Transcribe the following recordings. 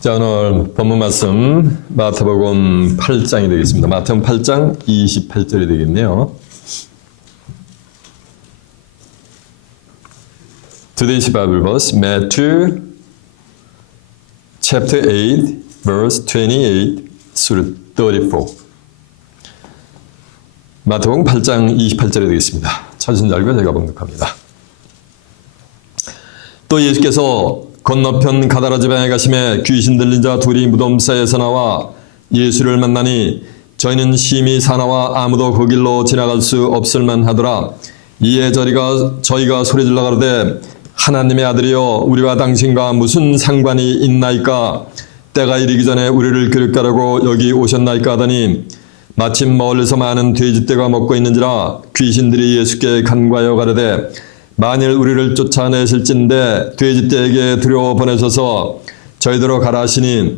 자, 오늘 본문 말씀 마태복음 8장이 되겠습니다. 마태복음 8장 28절이 되겠네요. Today's Bible verse, Matthew chapter 8, verse 28 through 34. 마태복음 8장 28절이 되겠습니다. 찾으신 줄 알고 제가 봉독합니다. 또 예수께서 건너편 가다라 지방에 가심에 귀신 들린 자 둘이 무덤 사이에서 나와 예수를 만나니 저희는 심히 사나와 아무도 그 길로 지나갈 수 없을 만하더라. 이에 저희가 소리질러 가로되 하나님의 아들이여 우리와 당신과 무슨 상관이 있나이까? 때가 이르기 전에 우리를 교육하라고 여기 오셨나이까 하더니 마침 멀리서 많은 돼지떼가 먹고 있는지라 귀신들이 예수께 간과하여 가로되 만일 우리를 쫓아내실진데 돼지떼에게 두려워 보내셔서 저희더러 가라 하시니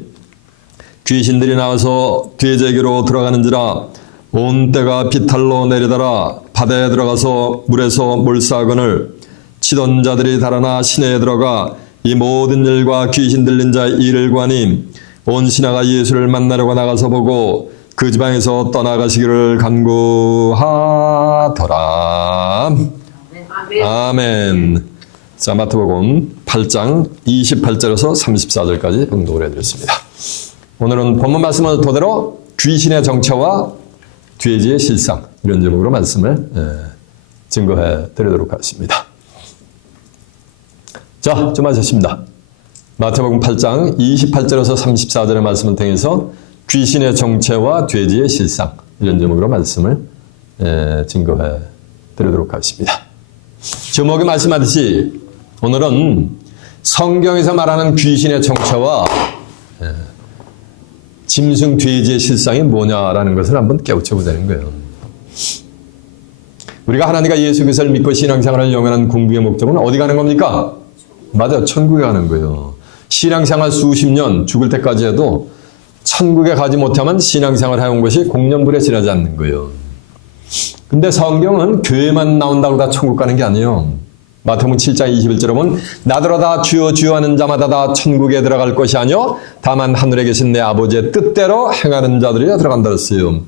귀신들이 나와서 돼지에게로 들어가는지라 온 떼가 비탈로 내리더라. 바다에 들어가서 물에서 몰사하거늘 치던 자들이 달아나 시내에 들어가 이 모든 일과 귀신 들린 자의 일을 구하니 온 신하가 예수를 만나려고 나가서 보고 그 지방에서 떠나가시기를 간구하더라. 아멘. 자, 마태복음 8장 28절에서 34절까지 봉독을 해드렸습니다. 오늘은 본문 말씀을 토대로 귀신의 정체와 돼지의 실상 이런 제목으로 말씀을 증거해 드리도록 하겠습니다. 자, 좀 하셨습니다. 마태복음 8장 28절에서 34절의 말씀을 통해서 귀신의 정체와 돼지의 실상 이런 제목으로 말씀을 증거해 드리도록 하겠습니다. 제목에 말씀하듯이 오늘은 성경에서 말하는 귀신의 정체와 짐승 돼지의 실상이 뭐냐라는 것을 한번 깨우쳐보자는 거예요. 우리가 하나님과 예수 그리스도를 믿고 신앙생활을 영원한 공부의 목적은 어디 가는 겁니까? 맞아요. 천국에 가는 거예요. 신앙생활 수십 년 죽을 때까지 해도 천국에 가지 못하면 신앙생활 해온 것이 공년불에 지나지 않는 거예요. 근데 성경은 교회만 나온다고 다 천국 가는 게 아니에요. 마태복음 7장 21절에 보면 나더러 다 주여 주여 하는 자마다 다 천국에 들어갈 것이 아니요 다만 하늘에 계신 내 아버지의 뜻대로 행하는 자들이 들어간다 그랬어요.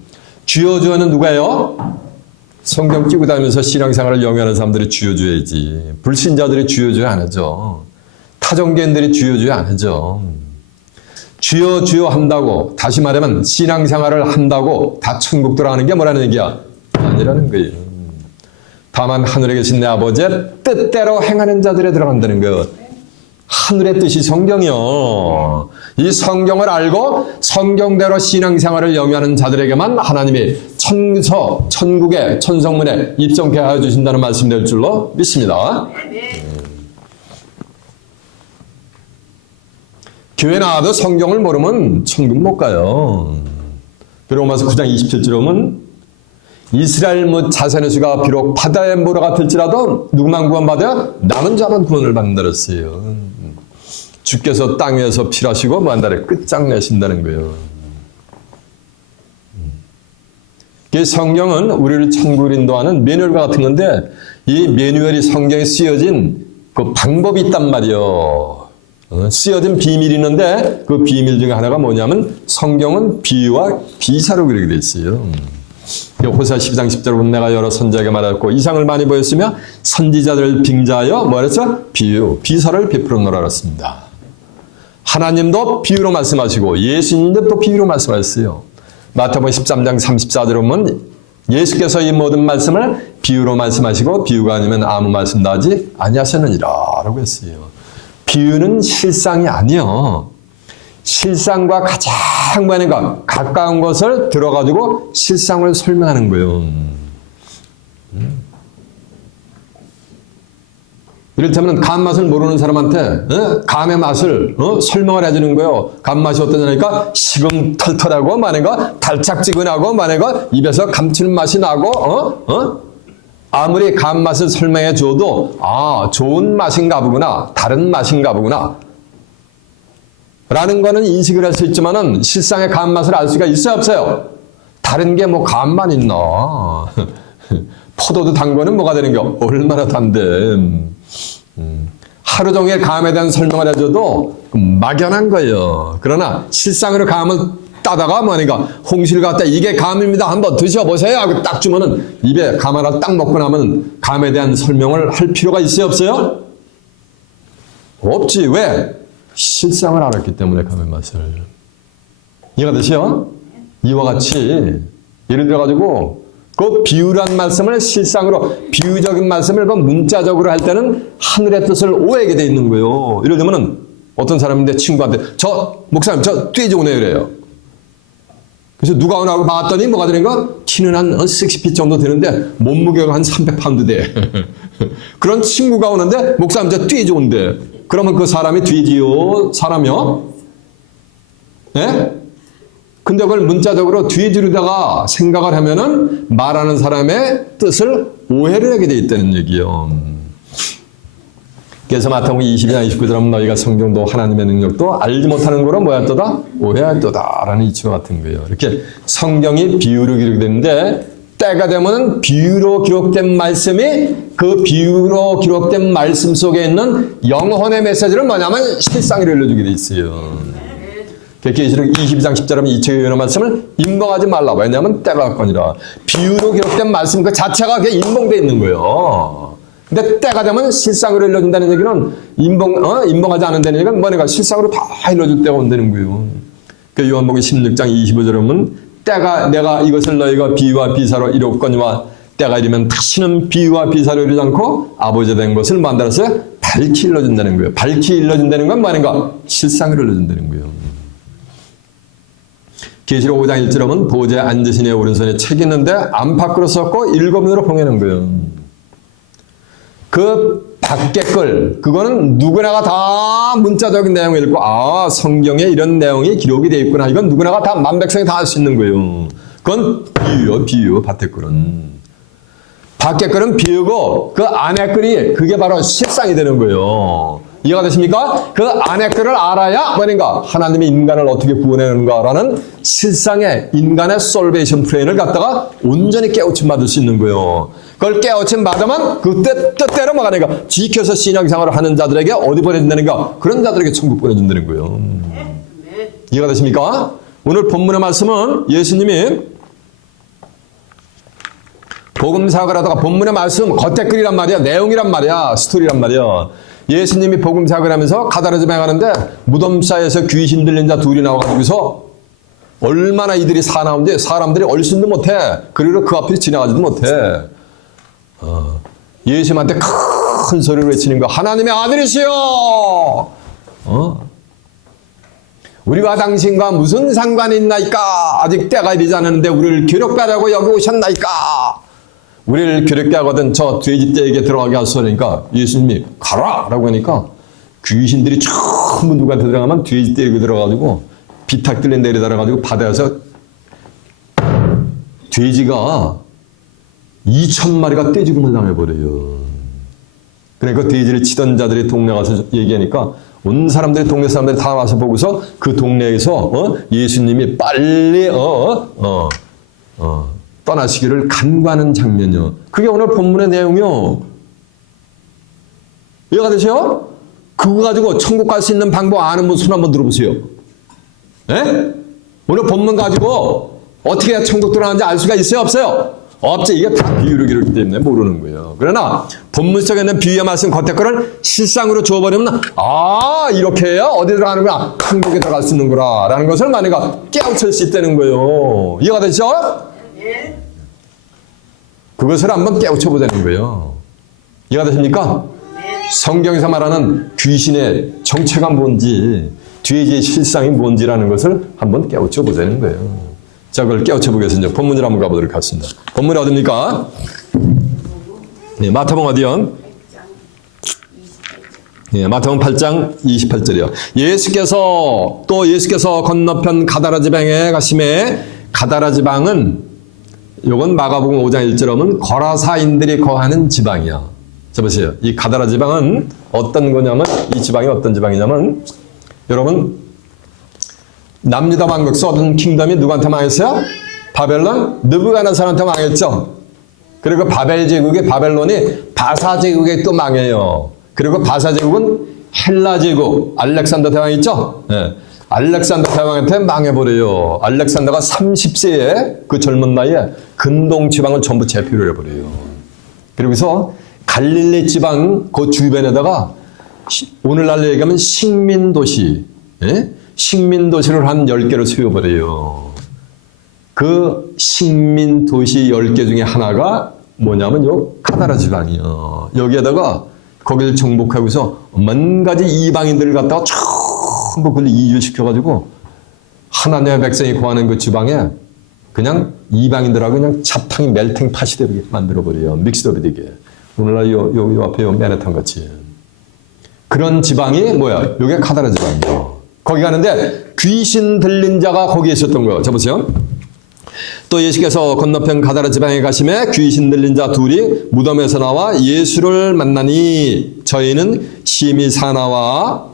주여 주여는 누가요? 성경 끼고 다니면서 신앙생활을 영위하는 사람들이 주여 주여야지. 불신자들이 주여 주여 안 하죠. 타종교인들이 주여 주여 안 하죠. 주여 주여 한다고, 다시 말하면 신앙생활을 한다고 다 천국 들어가는 게 뭐라는 얘기야? 아니라는 거예요. 다만 하늘에 계신 내 아버지의 뜻대로 행하는 자들에 들어간다는 거예요. 하늘의 뜻이 성경이요. 이 성경을 알고 성경대로 신앙생활을 영위하는 자들에게만 하나님이 천국의 천성문에 입성케 하여 주신다는 말씀이 될 줄로 믿습니다. 교회 나와도 성경을 모르면 천국 못 가요. 로마서 9장 27절에 보면 이스라엘 자손의 수가 비록 바다에 모래가 들지라도 누구만 구원받아요? 남은 자만 구원을 받는다 그랬어요. 주께서 땅 위에서 필하시고 만달에 끝장내신다는 거예요. 성경은 우리를 천국으로 인도하는 매뉴얼과 같은 건데 이 매뉴얼이 성경에 쓰여진 그 방법이 있단 말이에요. 쓰여진 비밀이 있는데 그 비밀 중에 하나가 뭐냐면 성경은 비유와 비사로 그리게 돼 있어요. 호세아 12장 10절에 보면 내가 여러 선지자에게 말하였고 이상을 많이 보였으며 선지자들을 빙자하여 뭐랬죠? 비사를 베풀어놓으라 그랬습니다. 하나님도 비유로 말씀하시고 예수님도 또 비유로 말씀하셨어요. 마태복음 13장 34절에 보면 예수께서 이 모든 말씀을 비유로 말씀하시고 비유가 아니면 아무 말씀도 하지 아니하셨느니라 라고 했어요. 비유는 실상이 아니요. 실상과 가장 많은 것, 가까운 것을 들어가지고 실상을 설명하는 거예요. 이를테면 감맛을 모르는 사람한테 감의 맛을 설명을 해주는 거예요. 감맛이 어떠냐니까 식음 털털하고 만약에 달짝지근하고 만약에 입에서 감칠맛이 나고 아무리 감맛을 설명해 줘도 좋은 맛인가 보구나 다른 맛인가 보구나 라는 거는 인식을 할 수 있지만은 실상의 감맛을 알 수가 있어요 없어요? 다른 게 뭐 감만 있나? 포도도 단 거는 뭐가 되는 게 얼마나 단데 하루 종일 감에 대한 설명을 해줘도 막연한 거예요. 그러나 실상으로 감을 따다가 뭐니까 홍시를 갖다 이게 감입니다. 한번 드셔보세요 하고 딱 주면은 입에 감 하나 딱 먹고 나면 감에 대한 설명을 할 필요가 있어요? 없어요? 없지. 왜? 실상을 알았기 때문에 감의 맛을. 이해가 되시요? 이와 같이 예를 들어가지고 그 비유란 말씀을 실상으로 비유적인 말씀을 그 문자적으로 할 때는 하늘의 뜻을 오해하게 돼 있는 거예요. 예를 들면은 어떤 사람인데 친구한테 저 목사님 저 돼지 오네요 이래요. 그래서 누가 오나고 봤더니 뭐가 되는가? 키는 한 60피 정도 되는데 몸무게가 한 300파운드 돼. 그런 친구가 오는데 목사님 저 돼지 온대. 그러면 그 사람이 돼지요? 사람이요? 예? 근데 그걸 문자적으로 돼지로다가 생각을 하면은 말하는 사람의 뜻을 오해를 하게 돼 있다는 얘기요. 그래서 마태복음 22장 29절은 너희가 성경도 하나님의 능력도 알지 못하는 거로 뭐야 또다? 오해할 또다 라는 이치와 같은 거예요. 이렇게 성경이 비유로 기록되는데 때가 되면 비유로 기록된 말씀이 그 비유로 기록된 말씀 속에 있는 영혼의 메시지를 뭐냐면 실상으로 알려주게 돼 있어요. 계시록 22장 10절하면 이처의 이런 말씀을 인봉하지 말라. 왜냐하면 때가 왔거니라. 비유로 기록된 말씀 그 자체가 그게 인봉되어 있는 거예요. 근데 때가 되면 실상으로 일러준다는 얘기는 인봉하지 않는다는 얘기는 뭐니까 실상으로 다 일러줄 때가 온다는 거예요. 그 요한복음 16장 25절에 보면 때가 내가 이것을 너희가 비유와 비사로 이뤘거니와 때가 이르면 다시는 비유와 비사로 이르지 않고 아버지 된 것을 만들어서 밝히 일러준다는 거예요. 밝히 일러준다는 건 뭐니까 실상으로 일러준다는 거예요. 계시록 5장 1절에 보면 보좌에 앉으신 이의 오른손에 책이 있는데 안팎으로 썼고 7면으로 봉해놓은 거예요. 그 밖에 걸 그거는 누구나가 다 문자적인 내용을 읽고 아 성경에 이런 내용이 기록이 되어 있구나. 이건 누구나가 다 만백성이 다 할 수 있는 거예요. 그건 비유요. 비유. 밖에 걸은. 밖에 걸은 비유고 그 안에 걸이 그게 바로 실상이 되는 거예요. 이해가 되십니까? 그 안에 거를 알아야 뭐인가 하나님이 인간을 어떻게 구원하는가라는 실상의 인간의 솔베이션 플레인을 갖다가 온전히 깨우침 받을 수 있는 거예요. 그걸 깨우침 받으면 그때 뜻대로 뭐가니까 지켜서 신앙생활을 하는 자들에게 어디 보내준다는가? 그런 자들에게 천국 보내준다는 거예요. 이해가 되십니까? 오늘 본문의 말씀은 예수님이 복음 사역을 하다가 본문의 말씀 겉댓글이란 말이야. 내용이란 말이야. 스토리란 말이야. 예수님이 복음 사역을 하면서 가다라 지방에 가는데 무덤 사이에서 귀신 들린 자 둘이 나와가지고서 얼마나 이들이 사나운데 사람들이 얼씬도 못해. 그리고 그 앞에 지나가지도 못해. 예수님한테 큰 소리로 외치는 거. 하나님의 아들이시여. 우리와 당신과 무슨 상관이 있나이까. 아직 때가 이르지 않았는데 우리를 괴롭게 하려고 여기 오셨나이까. 우리를 괴롭게 하거든 저 돼지떼에게 들어가게 하소니까 예수님이 가라! 라고 하니까 귀신들이 전부 누구한테 들어가면 돼지떼에게 들어가가지고 비탁들에 내려달아가지고 바다에서 돼지가 2,000마리가 떼죽음을 당해버려요. 그러니까 돼지를 치던 자들이 동네 가서 얘기하니까 온 사람들이 동네 사람들이 다 와서 보고서 그 동네에서 예수님이 빨리 떠나시기를 간구하는 장면이요. 그게 오늘 본문의 내용이요. 이해가 되세요? 그거 가지고 천국 갈 수 있는 방법 아는 분 손 한번 들어보세요. 예? 오늘 본문 가지고 어떻게 해야 천국 들어가는지 알 수가 있어요? 없어요? 없지. 이게 다 비유로 기록이기 때문에 모르는 거예요. 그러나 본문 속에 있는 비유의 말씀 겉에 거를 실상으로 주어버리면 아 이렇게 해야 어디 들어가는구나. 천국에 들어갈 수 있는구나 라는 것을 만약에 깨우칠 수 있다는 거예요. 이해가 되죠? 그것을 한번 깨우쳐보자는 거예요. 이해가 되십니까? 성경에서 말하는 귀신의 정체가 뭔지 돼지의 실상이 뭔지라는 것을 한번 깨우쳐보자는 거예요. 자, 그걸 깨우쳐보겠습니다. 본문으로 한번 가보도록 하겠습니다. 본문이 어딥니까? 네, 마태복음 어디요? 네, 마태복음 8장 28절이요. 예수께서 건너편 가다라 지방에 가심에 가다라 지방은 요건 마가복음 5장 1절에 보면 거라사인들이 거하는 지방이야. 자 보세요. 이 가다라 지방은 어떤 거냐면 이 지방이 어떤 지방이냐면 여러분 남유다 왕국 서든 킹덤이 누구한테 망했어요? 바벨론 느부갓네살한테 망했죠. 그리고 바벨 제국의 바벨론이 바사 제국에 또 망해요. 그리고 바사 제국은 헬라 제국, 알렉산더 대왕 있죠? 예. 알렉산더 대왕한테 망해버려요. 알렉산더가 30세에 그 젊은 나이에 근동 지방을 전부 제패를 해버려요. 그러고서 갈릴리 지방 그 주변에다가 오늘날로 얘기하면 식민도시, 예? 식민도시를 한 10개를 세워버려요. 그 식민도시 10개 중에 하나가 뭐냐면 요 카다라 지방이요. 여기에다가 거기를 정복하고서 만 가지 이방인들을 갖다가 전부 그걸 이주시켜가지고 하나님의 백성이 거하는 그 지방에 그냥 이방인들하고 그냥 잡탕이 멜팅 팟이 되게 만들어버려요. 믹스업이 되게. 오늘날 요 앞에 요 맨해튼 같이. 그런 지방이 뭐야? 요게 카다라 지방이에요. 거기 가는데 귀신 들린 자가 거기에 있었던 거예요. 자, 보세요. 또 예수께서 건너편 가다라 지방에 가심에 귀신 들린 자 둘이 무덤에서 나와 예수를 만나니 저희는 심히 사나와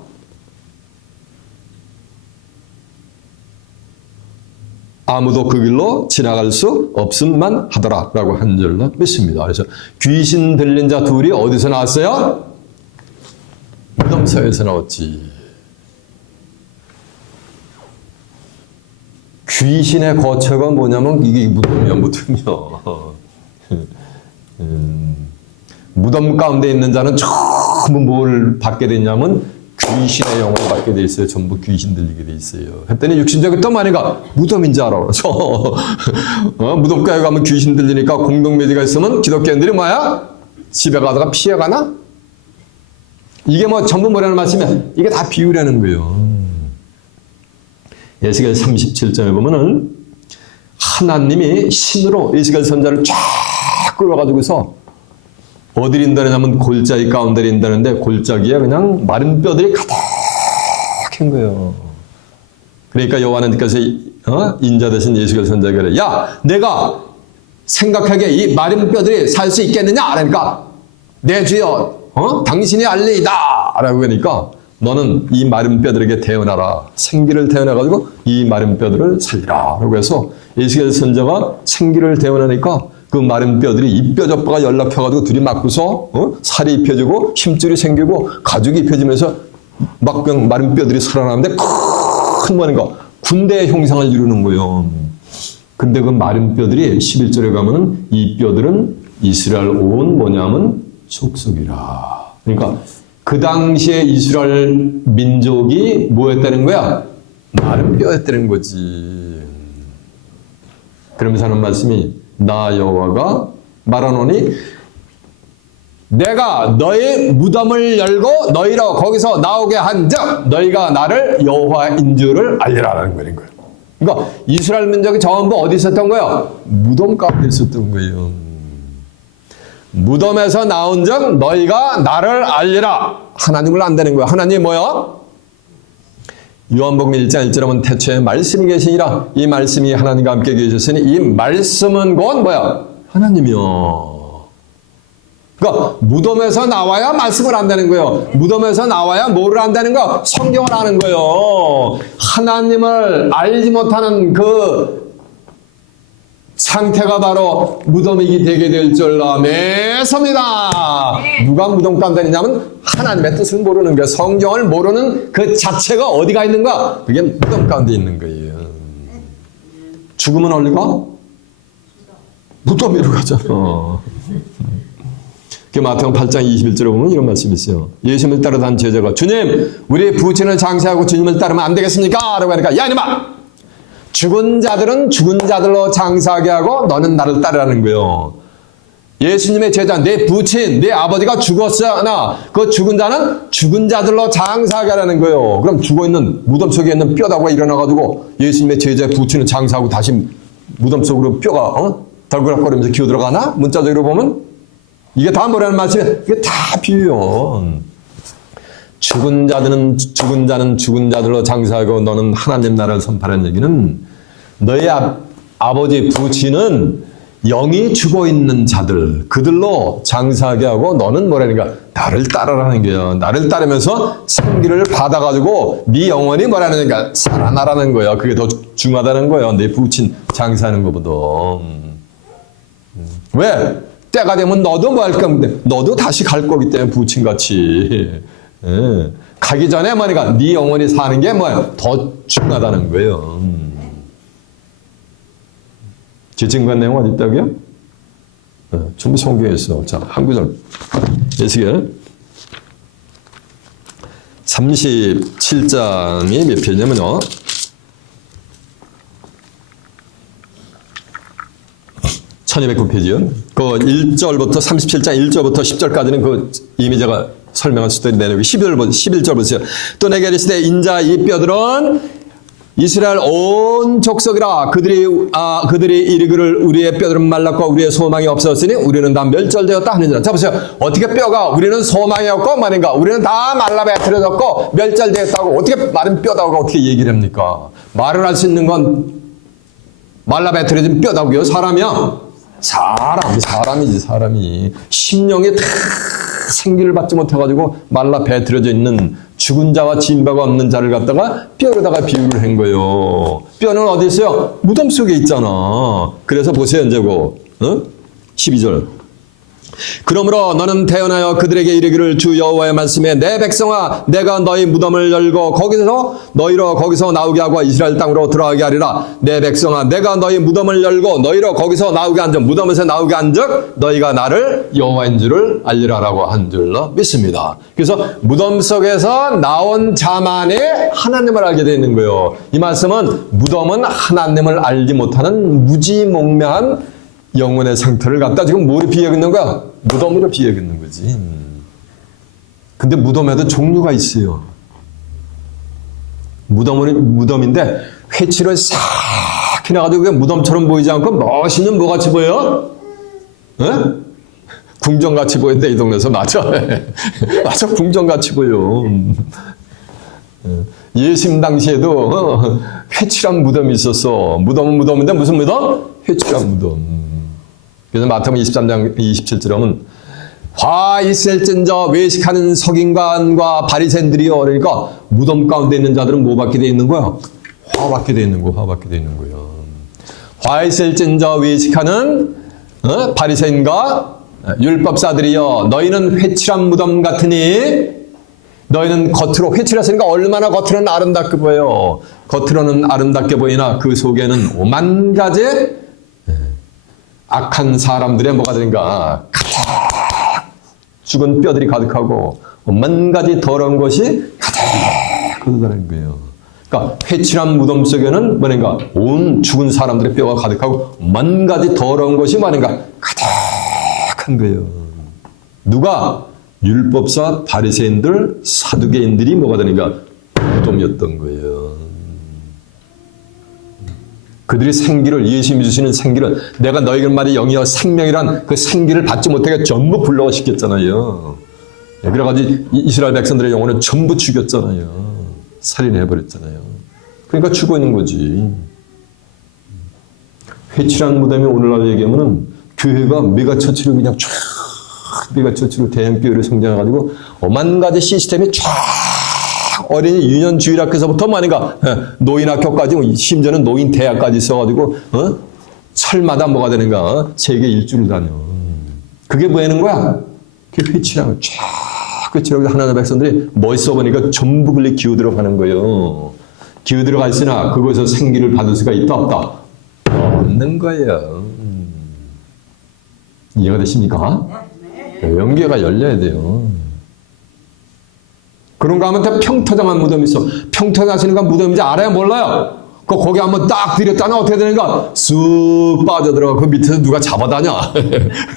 아무도 그 길로 지나갈 수 없음만 하더라 라고 한 줄로 믿습니다. 그래서 귀신 들린 자 둘이 어디서 나왔어요? 무덤서에서 나왔지. 귀신의 거처가 뭐냐면 이게 무덤이야, 무덤이야. 무덤 가운데 있는 자는 전부 뭘 받게 되냐면 귀신의 영을 받게 돼 있어요. 전부 귀신 들리게 돼 있어요. 했더니 육신적인 또 말이가 무덤인 줄 알아. 무덤가에 가면 귀신 들리니까 공동묘지가 있으면 기독교인들이 뭐야? 집에 가다가 피해가나? 이게 뭐 전부 뭐라는 말씀이야? 이게 다 비유라는 거예요. 에스겔 37장에 보면은 하나님이 신으로 에스겔 선자를 쫙 끌어가지고서 어디를 인다느냐면 골짜기 가운데를 인다는데 골짜기에 그냥 마른 뼈들이 가득한 거예요. 그러니까 여호와께서 인자 되신 에스겔 선자에게 그래. 야, 내가 생각하기에 이 마른 뼈들이 살 수 있겠느냐? 그러니까 내 주여, 당신이 알리이다 라고 하니까 너는 이 마른 뼈들에게 태어나라. 생기를 태어나가지고 이 마른 뼈들을 살리라. 라고 해서 에스겔 선자가 생기를 태어나니까 그 마른 뼈들이 이 뼈저뼈가 연락해가지고 둘이 맞고서 살이 입혀지고 힘줄이 생기고 가죽이 입혀지면서 막 그냥 마른 뼈들이 살아나는데 큰 뭐인가 군대의 형상을 이루는 거예요. 근데 그 마른 뼈들이 11절에 가면은 이 뼈들은 이스라엘 온 뭐냐면 족속이라. 그러니까 그 당시에 이스라엘 민족이 뭐였다는 거야? 마른 뼈였다는 거지. 그러면서 하는 말씀이 나 여호와가 말하노니 내가 너의 무덤을 열고 너희로 거기서 나오게 한즉 너희가 나를 여호와인 줄을 알리라는 거예요. 그러니까 이스라엘 민족이 전부 어디 있었던 거예요? 무덤 가운데 있었던 거예요. 무덤에서 나온 즉 너희가 나를 알리라. 하나님을 안다는 거야. 하나님이 뭐야? 요한복음 1장 1절에 보면 태초에 말씀이 계시니라. 이 말씀이 하나님과 함께 계셨으니 이 말씀은 곧 뭐야? 하나님이요. 그러니까 무덤에서 나와야 말씀을 안다는 거예요. 무덤에서 나와야 뭐를 안다는 거야? 성경을 아는 거예요. 하나님을 알지 못하는 그 상태가 바로 무덤이 되게 될 줄 믿습니다. 누가 무덤 가운데 있냐면 하나님의 뜻을 모르는 거예요. 성경을 모르는 그 자체가 어디가 있는가? 그게 무덤 가운데 있는 거예요. 죽으면 어디 가? 무덤 위로 가잖아. 그 마태복음 8장 21절에 보면 이런 말씀이 있어요. 예수님을 따르던 제자가 주님, 우리 부친을 장사하고 주님을 따르면 안 되겠습니까? 라고 하니까 야 이놈아! 죽은 자들은 죽은 자들로 장사하게 하고 너는 나를 따르라는 거예요. 예수님의 제자, 내 부친, 내 아버지가 죽었으나 그 죽은 자는 죽은 자들로 장사하게 하라는 거예요. 그럼 죽어있는 무덤 속에 있는 뼈다가 일어나가지고 예수님의 제자의 부친을 장사하고 다시 무덤 속으로 뼈가 덜그락거리면서 기어들어가나? 문자적으로 보면 이게 다 뭐라는 말씀이에요? 이게 다 비유요. 죽은 자는 죽은 자들로 장사하고 너는 하나님 나라를 선포하는 얘기는 너의 아버지 부친은 영이 죽어있는 자들 그들로 장사하게 하고 너는 뭐라는가? 나를 따르라는 거예요. 나를 따르면서 생기를 받아가지고 네 영혼이 뭐라는가? 살아나라는 거예요. 그게 더 중요하다는 거예요. 내 부친 장사하는 것보다. 왜? 때가 되면 너도 뭐 할까? 근데 너도 다시 갈 거기 때문에 부친같이. 예. 가기 전에 뭐니까 네 영혼이 사는 게 뭐야? 더 중요하다는 거예요. 제 증거한 내용 어디 있다고요? 전부 성경에 있어. 자, 한 구절. 에스겔 37장이 몇 편이냐면요. 1209페이지요. 그 1절부터 37장 1절부터 10절까지는 그 이미 제가 설명할 수 있는 내용이 11절 보세요. 또 내게 이르시되 인자 이 뼈들은 이스라엘 온 족속이라 그들이 이르기를 우리의 뼈들은 말랐고 우리의 소망이 없었으니 우리는 다 멸절되었다 하느니라. 자 보세요. 어떻게 뼈가 우리는 소망이 없고 말인가 우리는 다 말라 배틀어졌고 멸절되었다고 어떻게 마른 뼈다고 어떻게 얘기를 합니까? 말을 할 수 있는 건 말라 배틀어진 뼈다고요? 사람이야? 사람이지 사람이. 심령이 다 생기를 받지 못해가지고 말라 배틀어져 있는 죽은 자와 진바가 없는 자를 갖다가 뼈로다가 비유를 한 거예요. 뼈는 어디 있어요? 무덤 속에 있잖아. 그래서 보세요. 이제고 12절. 그러므로 너는 태어나여 그들에게 이르기를 주 여호와의 말씀에 내 백성아 내가 너희 무덤을 열고 너희로 거기서 나오게 하고 이스라엘 땅으로 들어가게 하리라. 내 백성아 내가 너희 무덤을 열고 너희로 거기서 나오게 한즉 무덤에서 나오게 한즉 너희가 나를 여호와인 줄을 알리라라고 한 줄로 믿습니다. 그래서 무덤 속에서 나온 자만이 하나님을 알게 되어 있는 거예요. 이 말씀은 무덤은 하나님을 알지 못하는 무지몽매한 영혼의 상태를 갖다 지금 뭐로 비유하겠는 거야? 무덤으로 비유하겠는 거지. 근데 무덤에도 종류가 있어요. 무덤인데 회치를 싹 해놔가지고 그냥 무덤처럼 보이지 않고 멋있는 뭐같이 보여? 궁정같이 보인대 이 동네에서. 맞아. 맞아, 궁정같이 보여. 예심 당시에도 회칠한 무덤이 있었어. 무덤은 무덤인데 무슨 무덤? 회칠한 무덤. 그래서 마태복음 23장 27절에 보면 화 있을진저 외식하는 서기관과 바리새인들이여. 그러니까 무덤 가운데 있는 자들은 뭐 받게 돼 있는 거야? 화 받게 돼 있는 거야. 화 받게 돼 있는 거야. 화 있을진저 외식하는 바리새인과 율법사들이여 너희는 회칠한 무덤 같으니 너희는 겉으로 회칠했으니까 얼마나 겉으로는 아름답게 보여. 겉으로는 아름답게 보이나 그 속에는 오만 가지 악한 사람들의 뭐가 되는가? 가득 죽은 뼈들이 가득하고 오만 가지 더러운 것이 가득 그러다는 거예요. 그러니까 회칠한 무덤 속에는 뭐는가? 온 죽은 사람들의 뼈가 가득하고 오만 가지 더러운 것이 뭐는가? 가득한 거예요. 누가? 율법사, 바리새인들, 사두개인들이 뭐가 되는가? 무덤이었던 거예요. 그들이 생기를, 예수님이 주시는 생기를, 내가 너희들 말이 영이여 생명이란 그 생기를 받지 못하게 전부 불러시켰잖아요. 그래가지고 이스라엘 백성들의 영혼을 전부 죽였잖아요. 살인해버렸잖아요. 그러니까 죽어 있는 거지. 회칠한 무덤이 오늘날 얘기하면은 교회가 메가처치로 그냥 쫙 메가처치로 대형교회를 성장해가지고 오만 가지 시스템이 쫙 어린이 유년 주일학교에서부터 말인가 노인학교까지 심지어는 노인 대학까지 있어가지고 철마다 뭐가 되는가 세계 일주를 다녀. 그게 뭐 하는 거야? 그게 회칠한 쫙 회칠하고 하나님의 백성들이 멋있어 보니까 전부 그렇게 기어들어가는 거예요. 기어들어가 있으나 그곳에서 생기를 받을 수가 있다 없다? 없는 거예요. 이해가 되십니까? 연계가 열려야 돼요. 그런가 하면 다 평토장한 무덤이 있어. 평토장하시는가 무덤인지 알아야 몰라요. 거기 한번 딱 들였다면 어떻게 되는가? 쑥 빠져들어가. 그 밑에서 누가 잡아다녀.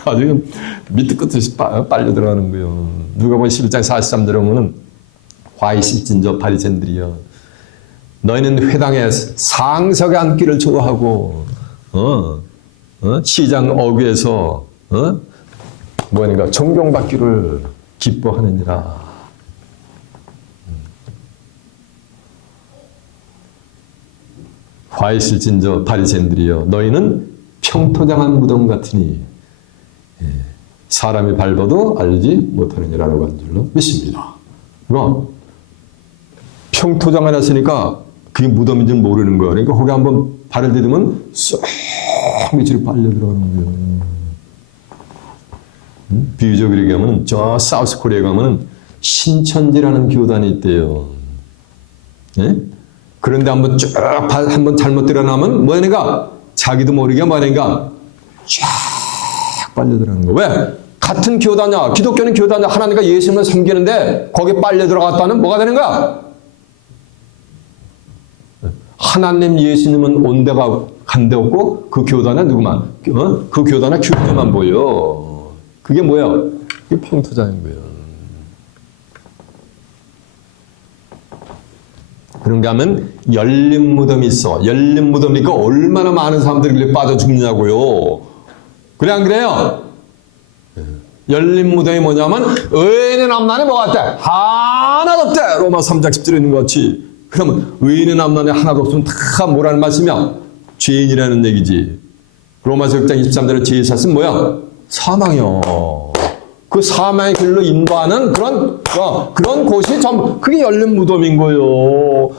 아주 밑에 끝에서 빨려 들어가는 거예요. 누가 보면 11장 43절에 보면은 화이실진저 바리새인들이여 너희는 회당에 상석에 앉기를 좋아하고 시장 어귀에서 뭐인가 존경받기를 기뻐하느니라. 화이실진저 바리새인들이여 너희는 평토장한 무덤 같으니 사람이 밟아도 알지 못하느니라라고 한 줄로 믿습니다. 그럼 평토장을 했으니까 그게 무덤인지는 모르는 거예요. 그러니까 거기 한번 발을 디디면 쏙 밑으로 빨려 들어가는 거예요. 비유적으로 얘기하면 저 사우스 코리아에 가면 신천지라는 교단이 있대요. 예? 그런데 한번 쭉 한번 잘못 들어나면 뭐냐니까 자기도 모르게 뭐냐니까 쫙 빨려 들어가는 거. 왜? 같은 교단이야. 기독교는 교단이야. 하나님과 예수님을 섬기는데 거기에 빨려 들어갔다는 뭐가 되는 거야? 하나님 예수님은 온 데가 간 데 없고 그 교단에 누구만? 그 교단에 교회만 보여. 그게 뭐야? 그게 평토자인 거예요. 그런가 하면 열린 무덤이 있어. 열린 무덤이니까 얼마나 많은 사람들이 빠져 죽느냐고요. 그래 안 그래요? 열린 무덤이 뭐냐면 의인의 남난에 뭐가 없대? 하나도 없대. 로마 3장 10절에 있는 것 같이. 그러면 의인의 남난에 하나도 없으면 다 뭐라는 말씀이야? 죄인이라는 얘기지. 로마서 6장 23절에 죄의 삭은 뭐야? 사망이요. 그 사망의 길로 인도하는 그런 곳이 전부 그게 열린 무덤인 거예요.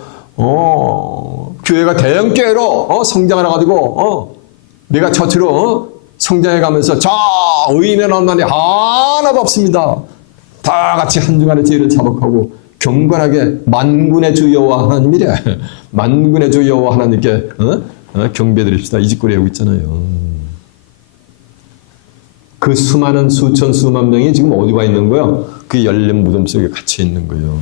교회가 대형 교회로 성장을 해가지고 내가 처치로 성장해 가면서 저 의인의 남난이 하나도 없습니다. 다 같이 한 주간의 죄를 자복하고 경건하게 만군의 주 여호와 하나님이래. 만군의 주 여호와 하나님께 경배드립시다. 이 짓거리 하고 있잖아요. 그 수많은 수천 수만 명이 지금 어디 와 있는 거예요? 그 열린 무덤 속에 갇혀 있는 거예요.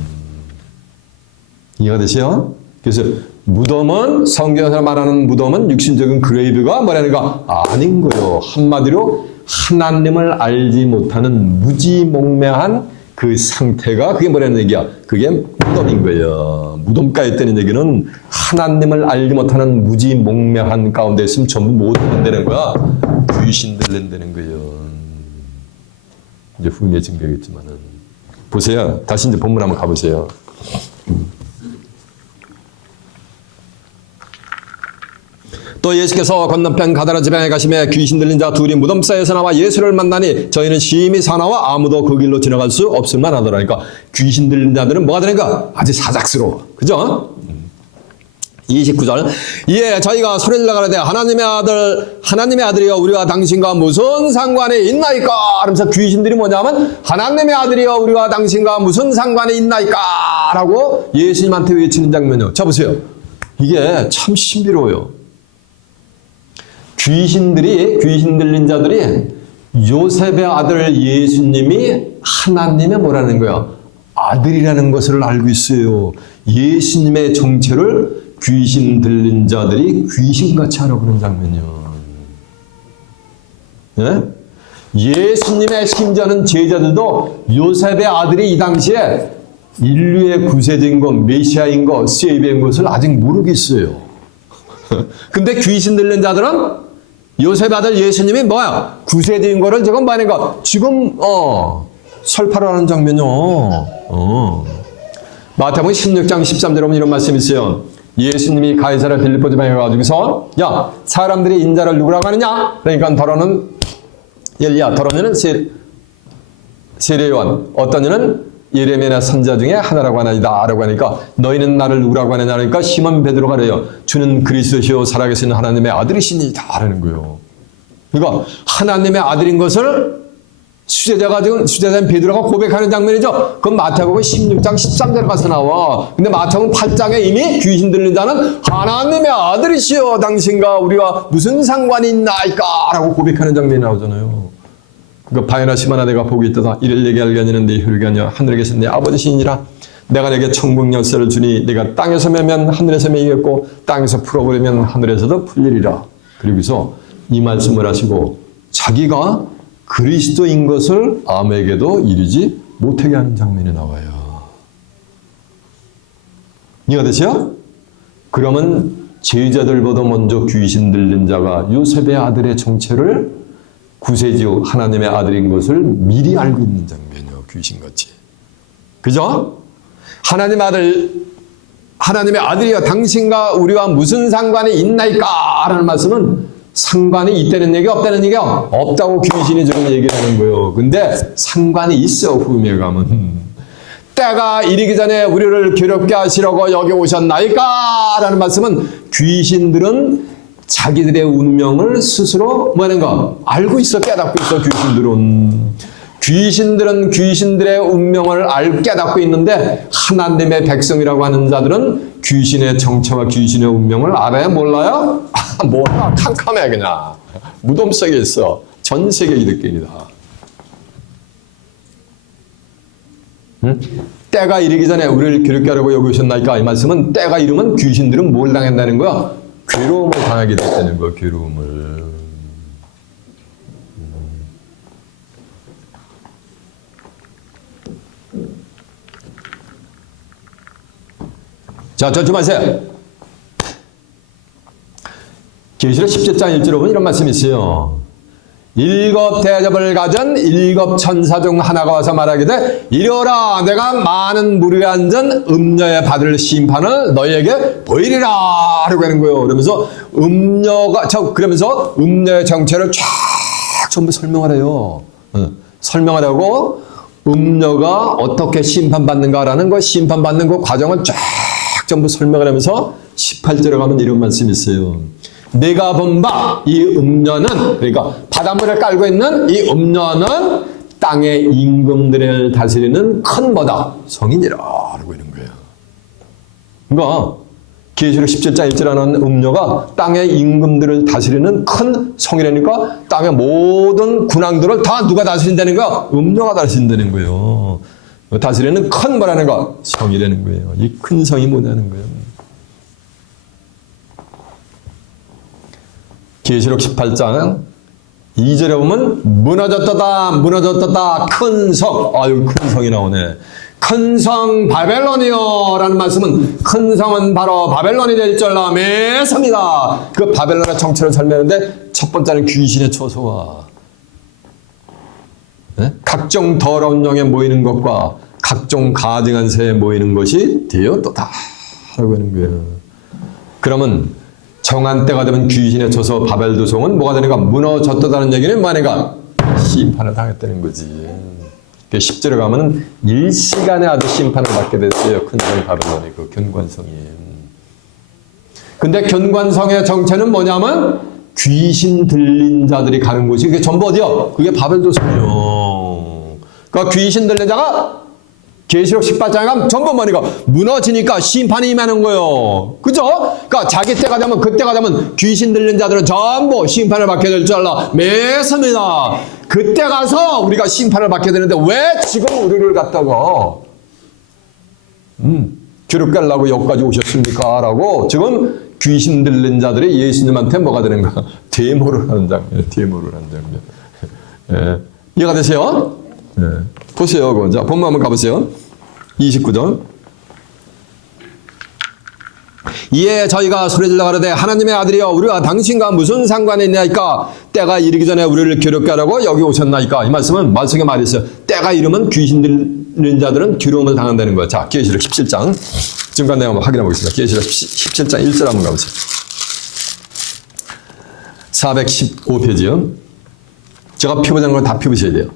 이해가 되시죠? 그래서 무덤은 성경에서 말하는 무덤은 육신적인 그레이브가 뭐라는가 아닌 거예요. 한마디로 하나님을 알지 못하는 무지몽매한 그 상태가 그게 뭐라는 얘기야? 그게 무덤인 거예요. 무덤가에 있다는 얘기는 하나님을 알지 못하는 무지몽매한 가운데 있으면 전부 못 된다는 거야. 귀신 들린다는 거예요. 이제 후임의 증거겠지만은 보세요. 다시 이제 본문 한번 가보세요. 또 예수께서 건너편 가다라 지방에 가시매 귀신 들린 자 둘이 무덤 사이에서 나와 예수를 만나니 저희는 심히 사나와 아무도 그 길로 지나갈 수 없을 만하더라니까. 귀신 들린 자들은 뭐가 되는가? 아주 사작스러워. 그죠? 29절. 예, 저희가 소리를 나가는데 하나님의 아들이여 우리와 당신과 무슨 상관이 있나이까? 하면서 귀신들이 뭐냐면 하나님의 아들이여 우리와 당신과 무슨 상관이 있나이까? 라고 예수님한테 외치는 장면이요. 자, 보세요. 이게 참 신비로워요. 귀신 들린 자들이 요셉의 아들 예수님이 하나님의 뭐라는 거야? 아들이라는 것을 알고 있어요. 예수님의 정체를 귀신 들린 자들이 귀신같이 알아보는 장면이요. 네? 예수님의 심지어는 제자들도 요셉의 아들이 이 당시에 인류의 구세주인 것, 메시아인 것, 세이비인 것을 아직 모르겠어요. 근데 귀신 들린 자들은 요셉 아들 예수님이 뭐야? 구세주인 거를 지금 뭐하는 거? 지금 설파를 하는 장면이요. 마태복음 16장 13절에 보면 이런 말씀이 있어요. 예수님이 가이사랴 빌립보 지방에 가지고서 야 사람들이 인자를 누구라고 하느냐? 그러니까 더러는 엘리야, 더러면은 세례요한, 어떤 이는 예레미야 선지자 중에 하나라고 하나이다 라고 하니까 너희는 나를 누구라고 하느냐 하니까 시몬 베드로가 그래요. 주는 그리스도시요 살아계신 하나님의 아들이시니이다 라는 거예요. 그러니까 하나님의 아들인 것을 수제자인 베드로가 고백하는 장면이죠. 그건 마태복음 16장 13절에 가서 나와. 근데 마태복음 8장에 이미 귀신 들린 자는 하나님의 아들이시여 당신과 우리와 무슨 상관이 있나이까 라고 고백하는 장면이 나오잖아요. 그러니까 바요나 시마나 내가 복이 있도다. 이를 내게 알려니는 네 혈육이 아니라 하늘에 계신 내 아버지시니라. 내가 내게 천국 열쇠를 주니 내가 땅에서 매면 하늘에서 매이겠고 땅에서 풀어버리면 하늘에서도 풀리리라. 그리고서 이 말씀을 하시고 자기가 그리스도인 것을 아무에게도 이르지 못하게 하는 장면이 나와요. 이해가 되세요? 그러면 제자들보다 먼저 귀신 들린 자가 요셉의 아들의 정체를 구세주 하나님의 아들인 것을 미리 알고 있는 장면이요. 귀신같이. 그죠? 하나님의 아들이여 당신과 우리와 무슨 상관이 있나이까? 라는 말씀은 상관이 있다는 얘기 없다는 얘기야? 없다고 귀신이 지금 얘기를 하는 거예요. 근데 상관이 있어. 후임에 가면. 때가 이르기 전에 우리를 괴롭게 하시려고 여기 오셨나이까? 라는 말씀은 귀신들은 자기들의 운명을 스스로 뭐하는가? 알고 있어. 깨닫고 있어. 귀신들은. 귀신들은 귀신들의 운명을 깨닫고 있는데 하나님의 백성이라고 하는 자들은 귀신의 정체와 귀신의 운명을 알아요? 몰라요? 몰라. 캄캄해 그냥. 무덤 속에 있어. 전 세계 기독교인이다. 응? 때가 이르기 전에 우리를 괴롭게 하려고 여기 오셨나이까? 이 말씀은 때가 이르면 귀신들은 뭘 당한다는 거야? 괴로움을 당하게 됐다는 거야. 괴로움을. 자, 전주마세요. 계시록 17장 1절에 보면 이런 말씀이 있어요. 일곱 대접을 가진 일곱 천사 중 하나가 와서 말하기를 이리오라 내가 많은 무리에 앉은 음녀에 받을 심판을 너희에게 보이리라 하고 하는 거예요. 그러면서 그러면서 음녀의 정체를 쫙 전부 설명하래요. 설명하려고 음녀가 어떻게 심판받는가라는 거 심판받는 그 과정을 쫙 전부 설명을 하면서 18절에 가면 이런 말씀이 있어요. 내가 본 바 이 음녀는 그러니까 바닷물에 깔고 있는 이 음녀는 땅의 임금들을 다스리는 큰 뭐다? 성인이라 라고 있는 거예요. 그러니까 계시록 17장 1절에 하는 음녀가 땅의 임금들을 다스리는 큰 성이라니까 땅의 모든 군왕들을 다 누가 다스린다는 거야? 음녀가 다스린다는 거예요. 다스리는 큰 뭐라는 거? 성이라는 거예요. 이 큰 성이 뭐냐는 거예요. 계시록 18장 2절에 보면 무너졌다 큰 성. 여기 큰 성이 나오네. 큰 성 바벨론이요 라는 말씀은 큰 성은 바로 바벨론이 될 줄 믿습니다. 그 바벨론의 정체를 설명하는데 첫 번째는 귀신의 초소와 각종 더러운 영에 모이는 것과 각종 가증한 새에 모이는 것이 되었도다 라고 하는 거예요. 그러면 정한 때가 되면 귀신의 초소 바벨도성은 뭐가 되는가? 무너졌다는 얘기는 뭐하는가? 심판을 당했다는 거지. 10절에 가면은 일시간에 아주 심판을 받게 됐어요. 큰 성이 바벨론이 그 견관성이. 근데 견관성의 정체는 뭐냐면 귀신 들린 자들이 가는 곳이 그게 전부 어디요? 그게 바벨도성이요. 그러니까 귀신 들린 자가 계시록 18장에 가면 전부 뭐니까 무너지니까 심판이 임하는 거예요. 그죠? 그러니까 자기 때가 되면 그때가 되면 귀신 들린 자들은 전부 심판을 받게 될 줄 믿습니다. 그때 가서 우리가 심판을 받게 되는데 왜 지금 우리를 갖다가 괴롭게 하려고 여기까지 오셨습니까? 라고 지금 귀신 들린 자들이 예수님한테 뭐가 되는가? 데모를 하는 장면. 데모를 하는 장면. 예. 이해가 되세요? 예. 보세요. 그거. 자, 본문 한번 가보세요. 29절. 이에 저희가 소리질러 가로되 하나님의 아들이여 우리가 당신과 무슨 상관이 있나이까 때가 이르기 전에 우리를 괴롭게 하라고 여기 오셨나이까. 이 말씀은 말씀에 말이 있어요. 때가 이르면 귀신 들린 자들은 괴로움을 당한다는 거예요. 자, 계시록 17장. 지금까지 내가 한번 확인해 보겠습니다. 계시록 17장 1절 한번 가보세요. 415페이지요. 제가 펴보자는 걸 다 펴보셔야 돼요.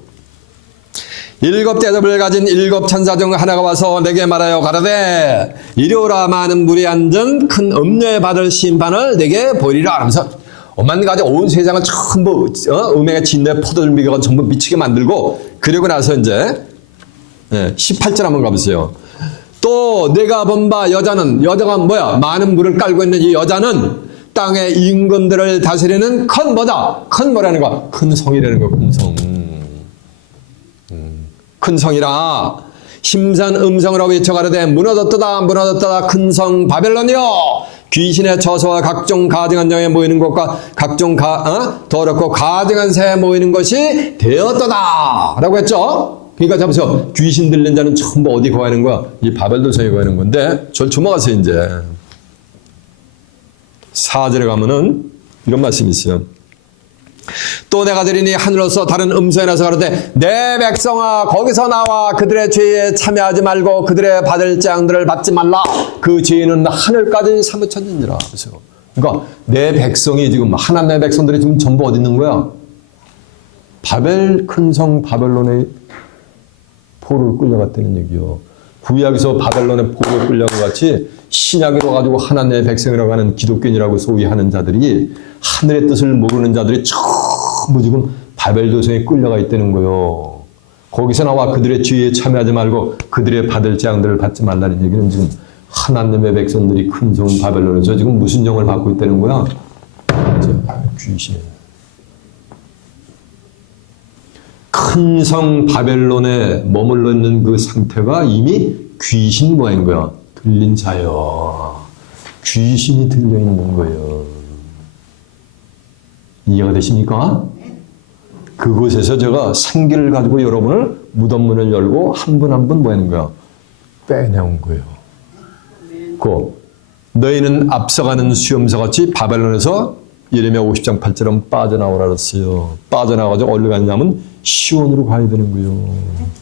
일곱 대접을 가진 일곱 천사 중 하나가 와서 내게 말하여 가라되 이리 오라 많은 물이 앉은 큰 음녀에 받을 심판을 내게 보이리라 하면서 오만 가지 온 세상을 전부 음행의 진노의 포도들미가 전부 미치게 만들고 그러고 나서 이제 18절 한번 가보세요. 또 내가 본 바 여자가 뭐야? 많은 물을 깔고 있는 이 여자는 땅의 임금들을 다스리는 큰 뭐다? 큰 뭐라는 거야? 큰 성이라는 거야. 큰 성. 큰 성이라 힘산 음성으로 외쳐가라되 무너졌다 큰 성 바벨론이여 귀신의 처소와 각종 가증한 영에 모이는 것과 각종 더럽고 가증한 새에 모이는 것이 되었도다 라고 했죠. 그러니까 잡으세요. 귀신 들린 자는 전부 어디 거하는 거야? 이 바벨도성에 거하는 건데 저 주목하세요. 이제 4절에 가면은 이런 말씀이 있어요. 또 내가 들으니 하늘로서 다른 음성이 나서 가로되 내 백성아 거기서 나와 그들의 죄에 참여하지 말고 그들의 받을 재앙들을 받지 말라. 그 죄는 하늘까지 사무쳤느니라. 그러니까 내 백성이 지금 하나님의 백성들이 지금 전부 어디 있는 거야? 큰 성 바벨론의 포로를 끌려갔다는 얘기요. 구약에서 바벨론의 포로를 끌려간 것 같이 신약으로 가지고 하나님의 백성이라고 하는 기독교인이라고 소위 하는 자들이 하늘의 뜻을 모르는 자들이 전부 지금 바벨도성에 끌려가 있다는 거예요. 거기서 나와 그들의 죄에 참여하지 말고 그들의 받을 재앙들을 받지 말라는 얘기는 지금 하나님의 백성들이 큰 성 바벨론에서 지금 무슨 영을 받고 있다는 거야? 귀신. 큰 성 바벨론에 머물러 있는 그 상태가 이미 귀신 모양인 거야. 들린 자여. 귀신이 들려 있는 거예요. 이해가 되십니까? 그곳에서 제가 생기를 가지고 여러분을 무덤문을 열고 한 분 한 분 뭐 하는 거야? 빼내온 거예요. 너희는 앞서가는 수염사 같이 바벨론에서 예레미야 50장 8절은 빠져나오라 그랬어요. 빠져나가서 어디로 가냐면 시온으로 가야 되는 거예요.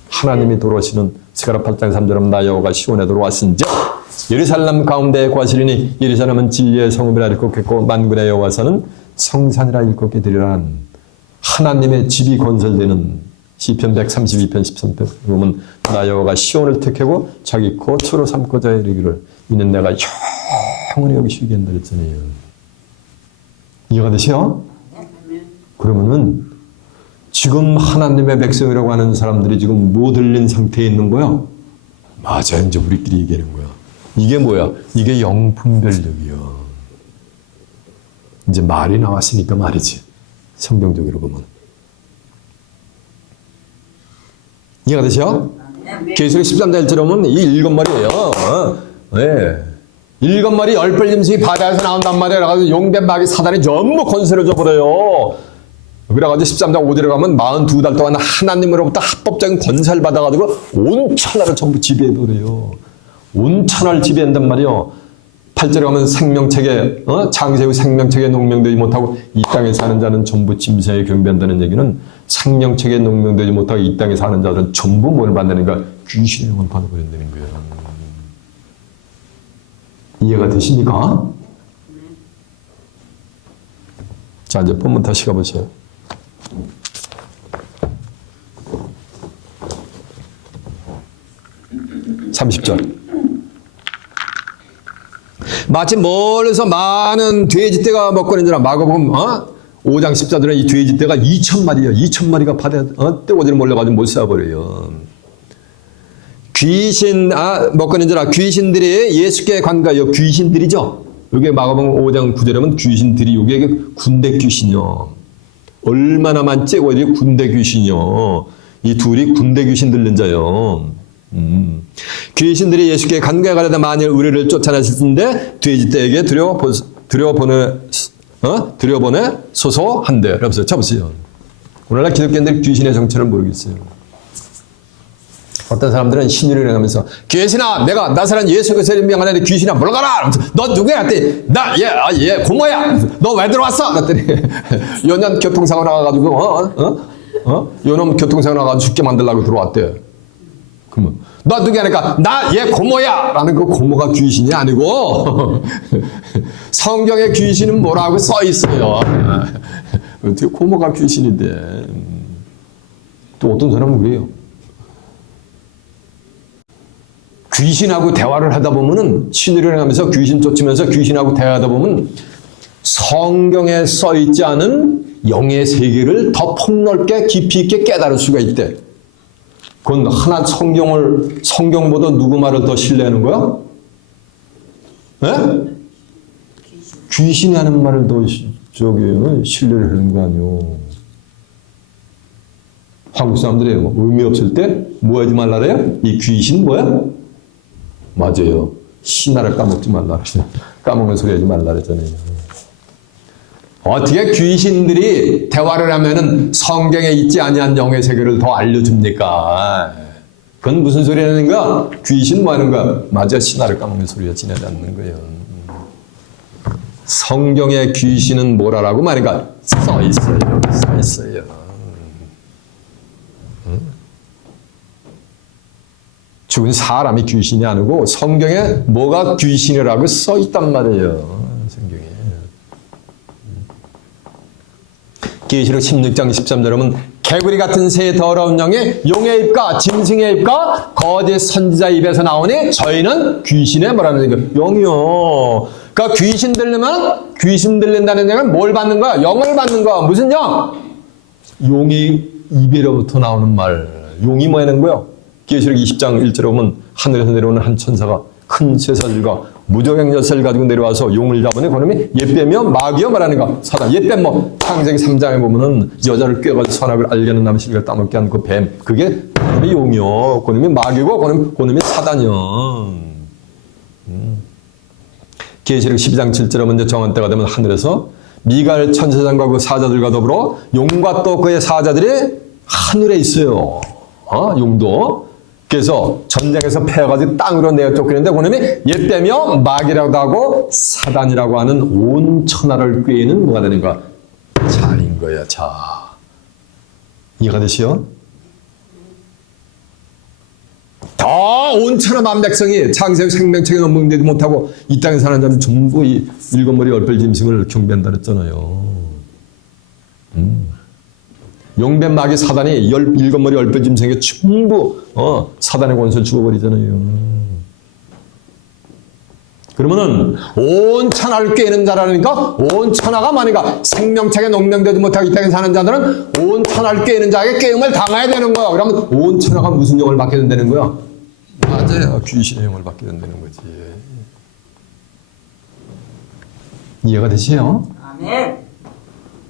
하나님이 돌아오시는 스가랴 8장 3절은 나 여호와가 시온에 돌아왔은즉 예루살렘 가운데에 거하시리니 예루살렘은 진리의 성읍이라 일컫겠고 만군의 여호와서는 성산이라 일컫게 되리라. 하나님의 집이 건설되는 시편 132편 13편 보면 나 여호와가 시온을 택하고 자기 거처로 삼고자 이르기를 이는 내가 영원히 여기시게 한다 그랬잖아요. 이해가 되세요? 그러면은 지금 하나님의 백성이라고 하는 사람들이 지금 뭐 들린 상태에 있는 거야? 맞아, 이제 우리끼리 얘기하는 거야. 이게 뭐야? 이게 영분별력이야. 이제 말이 나왔으니까 말이지. 성경적으로 보면. 이해가 되세요? 계시록 13장 1절에 보면 이 일곱 마리예요. 네. 일곱 마리 열벌 짐승이 바다에서 나온단 말이에요. 그래가지고 용된 마귀 사단이 전부 건설을 줘버려요. 그래가지고 13장 5절에 가면 42달 동안 하나님으로부터 합법적인 건설 받아가지고 온 천하를 전부 지배해버려요. 온 천하를 지배한단 말이에요. 8절에 가면 생명책에 장세후 생명책에 농명되지 못하고 이 땅에 사는 자는 전부 짐승에 경배한다는 얘기는 생명책에 농명되지 못하고 이 땅에 사는 자들은 전부 뭘 받는가? 귀신의 영을 받아버린다는 거예요. 이해가 되십니까? 자, 이제 본문 다시 가보세요. 30절. 마치 멀리서 많은 돼지떼가 먹거리는 줄 마가복음 5장 14절에 이 돼지떼가 2,000마리야. 2,000마리가 바다에 떼고지를 몰려가지고 못 쏴버려요. 귀신 먹거리는 줄 귀신들이 예수께 간가요. 귀신들이죠. 여기 마가복음 5장 9절에 보면 귀신들이 여기 군대 귀신이요. 얼마나 많지? 어디 군대 귀신이요. 이 둘이 군대 귀신 들린 자요. 귀신들이 예수께 간과에 가려다 만일 의뢰를 쫓아내셨는데 돼지떼에게 들여보내 소소한데. 여러분들 쳐보세요. 오늘날 기독교인들이 귀신의 정체를 모르겠어요. 어떤 사람들은 신유를 하면서 귀신아 내가 나사렛 예수 그리스도의 이름 명하는데 귀신아 물러가라. 너 누구야? 했더니 나 얘 고모야. 너 왜 들어왔어? 그랬더니 요년 교통사고 나가가지고 요놈 교통사고 나가지고 죽게 만들려고 들어왔대. 그러면 너 누구야? 하니까 나 얘 고모야 라는 그 고모가 귀신이 아니고 성경에 귀신은 뭐라고 써 있어요. 어떻게 고모가 귀신인데. 또 어떤 사람은 그래요. 귀신하고 대화를 하다 보면은 신유를 하면서 귀신 쫓으면서 귀신하고 대화하다 보면 성경에 써 있지 않은 영의 세계를 더 폭넓게 깊이 있게 깨달을 수가 있대. 그건 하나 성경보다 누구 말을 더 신뢰하는 거야? 네? 귀신이 하는 말을 더 신뢰를 하는 거 아니요. 한국 사람들이 의미 없을 때 뭐 하지 말라래요? 이 귀신 뭐야? 맞아요. 신화를 까먹지 말라 그러잖아요. 까먹는 소리 하지 말라 그러잖아요. 어떻게 귀신들이 대화를 하면은 성경에 있지 아니한 영의 세계를 더 알려줍니까? 그건 무슨 소리 하는가? 귀신 뭐 하는가? 맞아, 신화를 까먹는 소리가 지나지 않는 거예요. 성경에 귀신은 뭐라고 말인가? 써 있어요. 써 있어요. 죽은 사람이 귀신이 아니고 성경에 뭐가 귀신이라고 써 있단 말이에요. 성경에. 계시록 16장 13절에 보면 개구리 같은 새 더러운 영이 용의 입과 짐승의 입과 거짓 선지자 입에서 나오니 저희는 귀신의 뭐라는 거예요? 영이요. 그러니까 귀신 들리면 귀신 들린다는 얘기는 뭘 받는 거야? 영을 받는 거야. 무슨 영? 용의 입에로부터 나오는 말. 용이 뭐 하는 거야? 계시록 20장 1절에 보면 하늘에서 내려오는 한 천사가 큰 쇠사슬과 무저갱 열쇠를 가지고 내려와서 용을 잡으니 그놈이 옛뱀이여 마귀여 말하는가 사단. 옛뱀 뭐 창세기 3장에 보면은 여자를 꿰가지고 선악을 알게 하는 남의 실력을 따먹게 한 그 뱀, 그게 그놈이 용이요, 그놈이 마귀고 그놈이 사단이요. 계시록 12장 7절에 먼저 정한 때가 되면 하늘에서 미가엘 천사장과 그 사자들과 더불어 용과 또 그의 사자들이 하늘에 있어요. 용도. 그래서 전쟁에서 패해가지고 땅으로 내어쫓기는데 그놈이 옛뱀이요 마귀라고도 하고 사단이라고 하는 온 천하를 꾀는 뭐가 되는가? 자인 거야. 자, 이해가 되시오? 다 온 천하 만백성이 창세기 생명책에 넘는데도 못하고 이 땅에 사는 자는 전부 이 일곱 머리 열벌 짐승을 경배한다 그랬잖아요. 용뱀 마귀 사단이 일곱 머리 열벌 짐승에게 전부 사단의 권세를 주어버리잖아요. 그러면은 온 천하를 꿰는 자라니까 온 천하가 많으니까 생명책에 농명되지 못하고 이 땅에 사는 자들은 온 천하를 꿰는 자에게 깨움을 당해야 되는 거야. 그러면 온 천하가 무슨 영을 받게 된다는 거야? 맞아요. 귀신의 영을 받게 된다는 거지. 이해가 되시요? 아멘.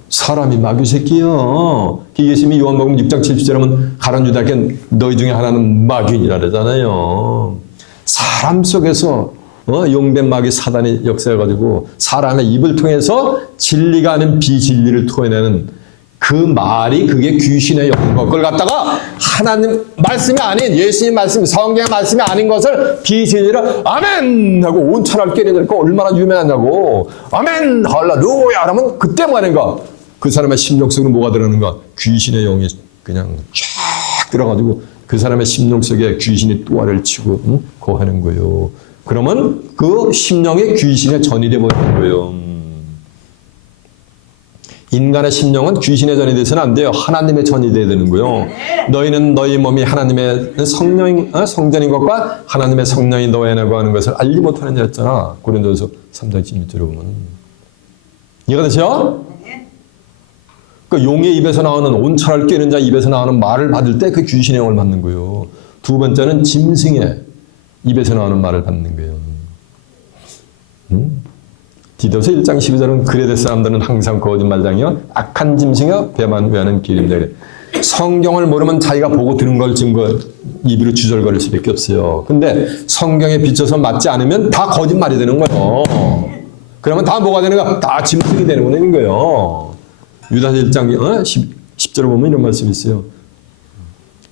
사람이 마귀 새끼요. 예수님이 요한복음 6장 70절에 하면 가룟 유다에게 너희 중에 하나는 마귀인이라 그러잖아요. 사람 속에서 용뱀 마귀 사단이 역사해가지고 사람의 입을 통해서 진리가 아닌 비진리를 토해내는 그 말이 그게 귀신의 영인 것. 그걸 갖다가 하나님 말씀이 아닌 예수님 말씀, 성경의 말씀이 아닌 것을 비진리를 아멘 하고 온 천하를 깨내니까 얼마나 유명하냐고. 아멘 할렐루야 하면 그때 뭐 하는가? 그 사람의 심령 속으로 뭐가 들어가는가? 귀신의 영이 그냥 쫙 들어가지고 그 사람의 심령 속에 귀신이 또아를 치고 거하는 거예요. 그러면 그 심령이 귀신의 전이 되어버리는 거예요. 인간의 심령은 귀신의 전이 돼서는 안 돼요. 하나님의 전이 돼야 되는 거예요. 너희는 너희 몸이 하나님의 성전인 것과 하나님의 성령이 너희 안에 거하는 것을 알지 못하느냐 했잖아. 고린도전서 3장 16절에 보면. 이해가 되세요? 그 용의 입에서 나오는 온 천하를 꿰는 자 입에서 나오는 말을 받을 때 그 귀신의 영을 받는 거예요. 두 번째는 짐승의 입에서 나오는 말을 받는 거예요. 디도서 1장 12절은 그레데 사람들은 항상 거짓말장이요 악한 짐승이요 배만 외하는 기린들. 성경을 모르면 자기가 보고 들은 걸 증거 입으로 주절거릴 수밖에 없어요. 근데 성경에 비춰서 맞지 않으면 다 거짓말이 되는 거예요. 그러면 다 뭐가 되는 거야? 다 짐승이 되는 거예요. 유다서 1장 10절을 보면 이런 말씀이 있어요.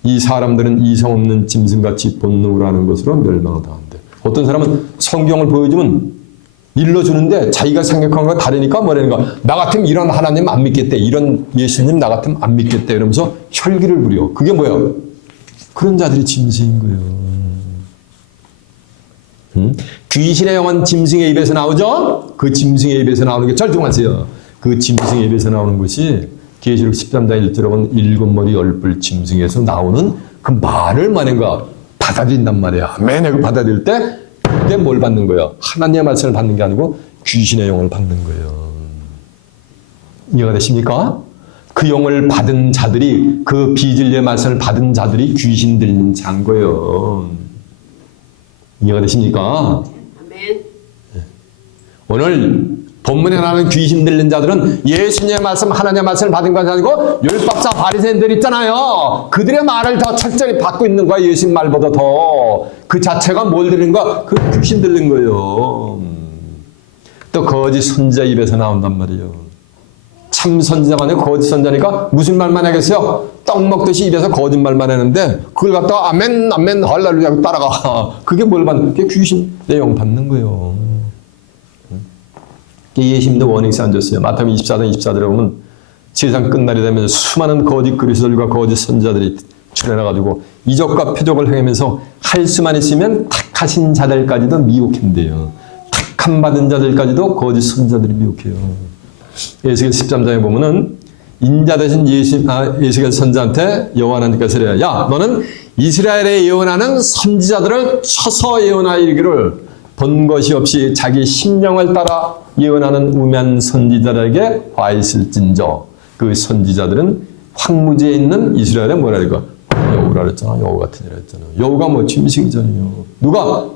이 사람들은 이성 없는 짐승같이 본능으로 하는 것으로 멸망을 당한대. 어떤 사람은 성경을 보여주면 일러주는데 자기가 생각한 거가 다르니까 뭐라는가? 나 같으면 이런 하나님 안 믿겠대. 이런 예수님 나 같으면 안 믿겠대. 이러면서 혈기를 부려. 그게 뭐야? 그런 자들이 짐승인 거예요. 귀신의 영은 짐승의 입에서 나오죠? 그 짐승의 입에서 나오는 게 절중하세요. 그 짐승의 입에서 나오는 것이 계시록 13장 1절에 보면 일곱 머리 열불 짐승에서 나오는 그 말을 말인가 받아들인단 말이야. 맨에 그 받아들일 때 그게 뭘 받는 거예요? 하나님의 말씀을 받는 게 아니고 귀신의 영을 받는 거예요. 이해가 되십니까? 그 영을 받은 자들이, 그 비진리의 말씀을 받은 자들이 귀신 들린 자인 거예요. 이해가 되십니까? 아멘. 오늘 본문에 나오는 귀신 들린 자들은 예수님의 말씀, 하나님의 말씀을 받은 것이 아니고 율법사 바리새인들 있잖아요. 그들의 말을 더 철저히 받고 있는 거야. 예수님 말보다 더. 그 자체가 뭘 들린 거야? 그 귀신 들린 거예요. 또 거짓 선지자 입에서 나온단 말이에요. 참 선지자가 아니고 거짓 선지자니까 무슨 말만 하겠어요? 떡 먹듯이 입에서 거짓말만 하는데 그걸 갖다가 아멘 아멘 할렐루야 하고 따라가. 그게 뭘 받는? 그게 귀신의 영 받는 거예요. 예수님도 원익세 앉았어요. 마태복음 24장 24절에 보면 세상 끝날이 되면 수많은 거짓 그리스도들과 거짓 선지자들이 출현해가지고 이적과 표적을 행하면서 할 수만 있으면 택하신 자들까지도 미혹한대요. 택함 받은 자들까지도 거짓 선지자들이 미혹해요. 에스겔 13장에 보면은 인자 대신 에스겔 선지자한테 여호와 하나님께서 그래요. 야, 너는 이스라엘에 예언하는 선지자들을 쳐서 예언하여 이르기를 본 것이 없이 자기 심령을 따라 예언하는 우매한 선지자들에게 화 있을진저 그 선지자들은 황무지에 있는 이스라엘에 뭐라니까 여우라 그랬잖아. 여우 같은 이라 했잖아. 여우가 뭐 짐승이잖아요. 누가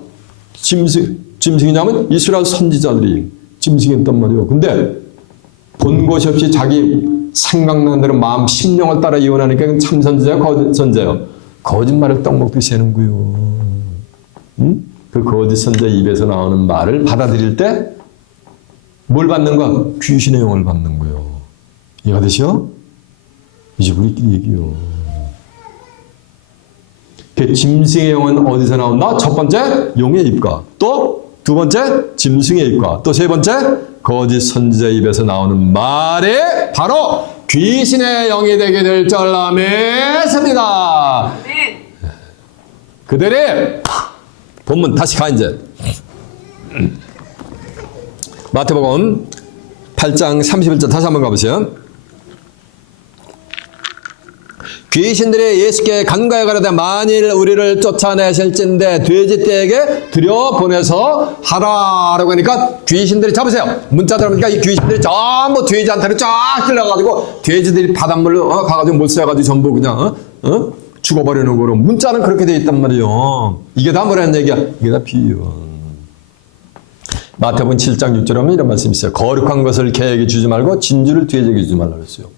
짐승이냐면 이스라엘 선지자들이 짐승이었단 말이에요. 근데 본 것이 없이 자기 생각나는 대로 마음 심령을 따라 이혼하니까 참 선지자야, 거짓 선지자요. 거짓말을 떡 먹듯이 하는 거요. 응? 그 거짓 선지자 입에서 나오는 말을 받아들일 때 뭘 받는 거야? 귀신의 영을 받는 거요. 이해가 되시오? 이제 우리끼리 얘기요. 그 짐승의 영은 어디서 나온다? 첫 번째, 용의 입과. 또 두 번째, 짐승의 입과. 또 세 번째, 거짓 선지자 입에서 나오는 말이 바로 귀신의 영이 되게 될 줄 믿습니다. 그들의 본문 다시 가 이제. 마태복음 8장 31절 다시 한번 가보세요. 귀신들이 예수께 간과해 가라되 만일 우리를 쫓아내실진대 돼지떼에게 들여보내서 하라라고 하니까 귀신들이 잡으세요. 문자 들어보니까 이 귀신들이 전부 돼지한테로 쫙 끌려가지고 돼지들이 바닷물로 가가지고 몰수해가지고 전부 그냥 죽어버리는 거로 문자는 그렇게 돼 있단 말이에요. 이게 다 뭐라는 얘기야? 이게 다 비유. 마태복음 7장 6절에 보면 이런 말씀이 있어요. 거룩한 것을 개에게 주지 말고 진주를 돼지에게 주지 말라고 했어요.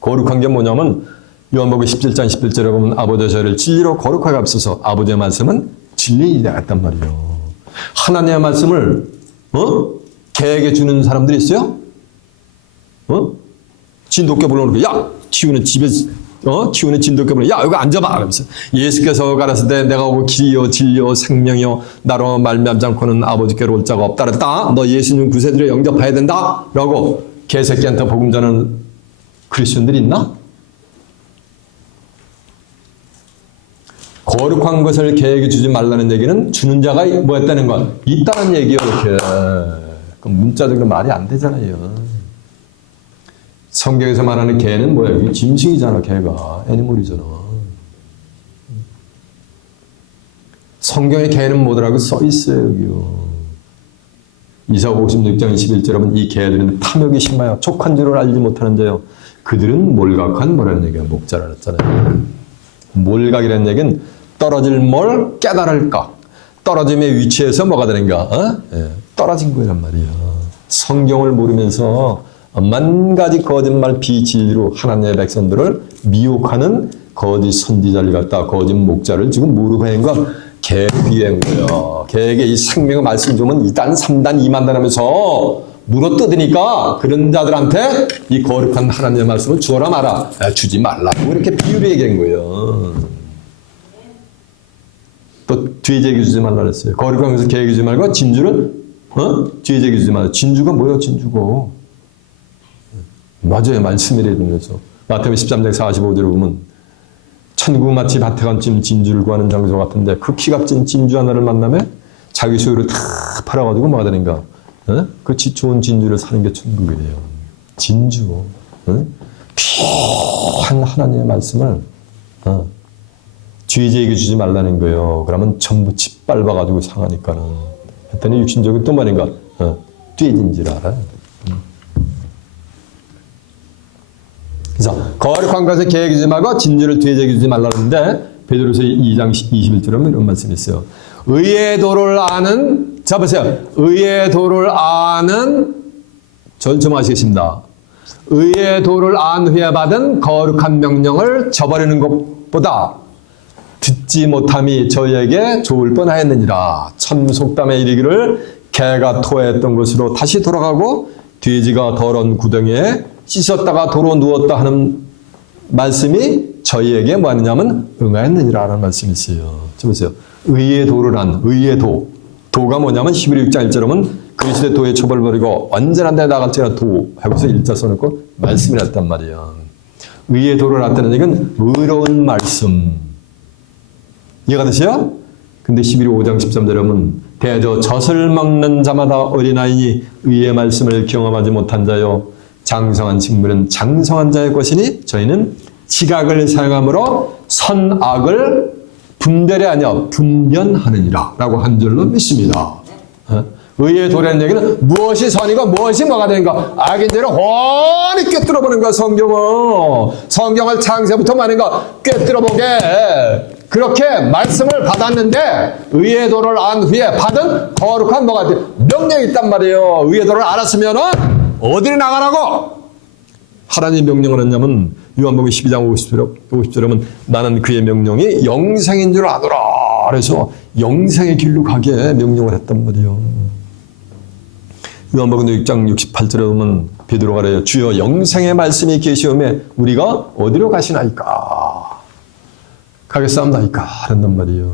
거룩한 게 뭐냐면 요한복음 17장 11절에 보면 아버지 저를 진리로 거룩하게 앞서서 아버지의 말씀은 진리이다 했단 말이에요. 하나님의 말씀을 개에게 주는 사람들이 있어요? 진돗개 불러놓고 야! 키우는 집에서 키우는 진돗개 불러 야 여기 앉아봐! 그러면서 예수께서 가라사대 때 내가 오고 길이요 진리요 생명이요 나로 말미암지 않고는 아버지께로 올 자가 없다 그랬다. 너 예수님 구세주를 영접해야 된다 라고 개새끼한테 복음 전하는 그리스도인들이 있나? 거룩한 것을 개에게 주지 말라는 얘기는 주는 자가 뭐였다는 거 있다는 얘기요. 이렇게 그 문자적으로 말이 안 되잖아요. 성경에서 말하는 개는 뭐야? 이게 짐승이잖아. 개가 애니멀이잖아. 성경에 개는 뭐더라고 써 있어요. 여기요. 이사야 56장 21절에 보면 이 개들은 탐욕이 심하여 족한 줄을 알지 못하는 자요. 그들은 몰각한 뭐라는 얘기야? 목자라 그랬잖아요. 몰각이라는 얘기는 떨어질 뭘 깨달을 것. 떨어짐의 위치에서 뭐가 되는가? 떨어진 거란 말이야. 성경을 모르면서 만 가지 거짓말 비진리로 하나님의 백성들을 미혹하는 거짓 선지자를 갖다 거짓 목자를 지금 모르고 있는 거 개에 비한 거예요. 개에게 이 생명의 말씀 주면 2단, 3단, 2만단 하면서 물어뜯으니까 그런 자들한테 이 거룩한 하나님의 말씀을 주어라 마라. 주지 말라고 이렇게 비유를 얘기한 거예요. 또 돼지에게 주지 말라 그랬어요. 거룩한 것을 개에게 주지 말고 진주를 돼지에게 주지 말라. 진주가 뭐예요? 진주고. 맞아요. 말씀이래 이러면서 마태복음 13장 45절에 보면 천국 마치 밭에 간쯤 진주를 구하는 장소 같은데 그 키값진 진주 하나를 만나면 자기 소유를 다 팔아가지고 뭐가 되는가? 그 좋은 진주를 사는 게 천국이래요. 진주. 귀한 하나님의 말씀을 죄지에게 주지 말라는 거예요. 그러면 전부 짓밟아가지고 상하니까는. 했더니 육신적인 또 말인가? 돼지인지를 알아요. 그래서 거룩한 것을 개에게 주지 말고 진주를 돼지에게 주지 말라는데 베드로서 2장 21절에 보면 이런 말씀이 있어요. 의의 도를 아는 자 보세요. 의의 도를 아는 전점하시겠습니다. 의의 도를 안 후에 받은 거룩한 명령을 저버리는 것보다 듣지 못함이 저희에게 좋을 뻔하였느니라. 참 속담에 이르기를 개가 토했던 곳으로 다시 돌아가고 돼지가 더러운 구덩이에 씻었다가 도로 누웠다 하는 말씀이 저희에게 뭐 하느냐면 응하였느니라 하는 말씀이 있어요. 보세요. 의의 도를 한 의의 도. 도가 뭐냐면 히브리 6장 1절에 보면 그리스도의 도에 처벌버리고 완전한 데 나갈지라 도 하고서 일자 써놓고 말씀이 났단 말이에요. 의의 도를 났다는 얘기는 의로운 말씀. 이해가 되세요? 근데 11호 5장 13절에 보면 대저 젖을 먹는 자마다 어린아이니 의의 말씀을 경험하지 못한 자요. 장성한 식물은 장성한 자의 것이니 저희는 지각을 사용함으로 선악을 분별이 아니라 분별하느니라 라고 한 줄로 믿습니다. 의의 도라는 얘기는 무엇이 선이고 무엇이 뭐가 되는가 악인들을 훤히 꿰뚫어보는 거야. 성경을 창세부터 많은가 꿰뚫어보게 그렇게 말씀을 받았는데 의의 도를 안 후에 받은 거룩한 뭐가 돼? 명령이 있단 말이에요. 의의 도를 알았으면은 어디로 나가라고? 하나님의 명령을 했냐면 요한복음 12장 50절에 보면 나는 그의 명령이 영생인 줄 아노라. 그래서 영생의 길로 가게 명령을 했단 말이에요. 요한복음 6장 68절에 보면 베드로가 그래요. 주여 영생의 말씀이 계시오매 우리가 어디로 가시나이까? 가겠사옵나이까? 한단 말이에요.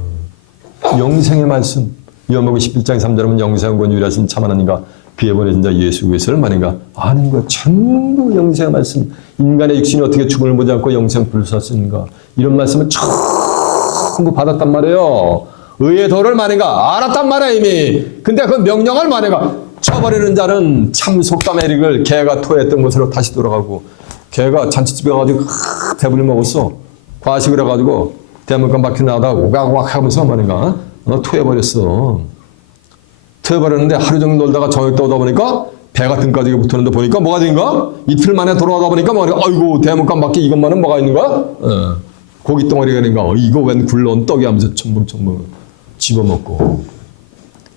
영생의 말씀. 요한복음 11장 3절에 보면 영생과 유일하신 참 하나님과 그에 보내신 자 예수 그리스도를 말인가 아는 것 전부 영생의 말씀. 인간의 육신이 어떻게 죽음을 보지 않고 영생 불사스는가 이런 말씀을 전부 받았단 말이에요. 의의 도를 말인가 알았단 말이야 이미. 근데 그 명령을 말인가 쳐버리는 자는 참 속담의 이익을 개가 토했던 곳으로 다시 돌아가고 개가 잔치집에 가가지고 배불리 먹었어. 과식을 해가지고 대문간 밖에 나가다가 오각오각 하면서 말인가 토해버렸어. 토해버렸는데 하루 종일 놀다가 저녁 때 오다 보니까 배가 등까지 붙었는데 보니까 뭐가 된가? 이틀 만에 돌아오다 보니까 뭐가 아이고 대문간 밖에 이것만은 뭐가 있는 거야? 고기 덩어리가 된가? 이거 웬 굴러온 떡이 하면서 첨벙첨벙 집어먹고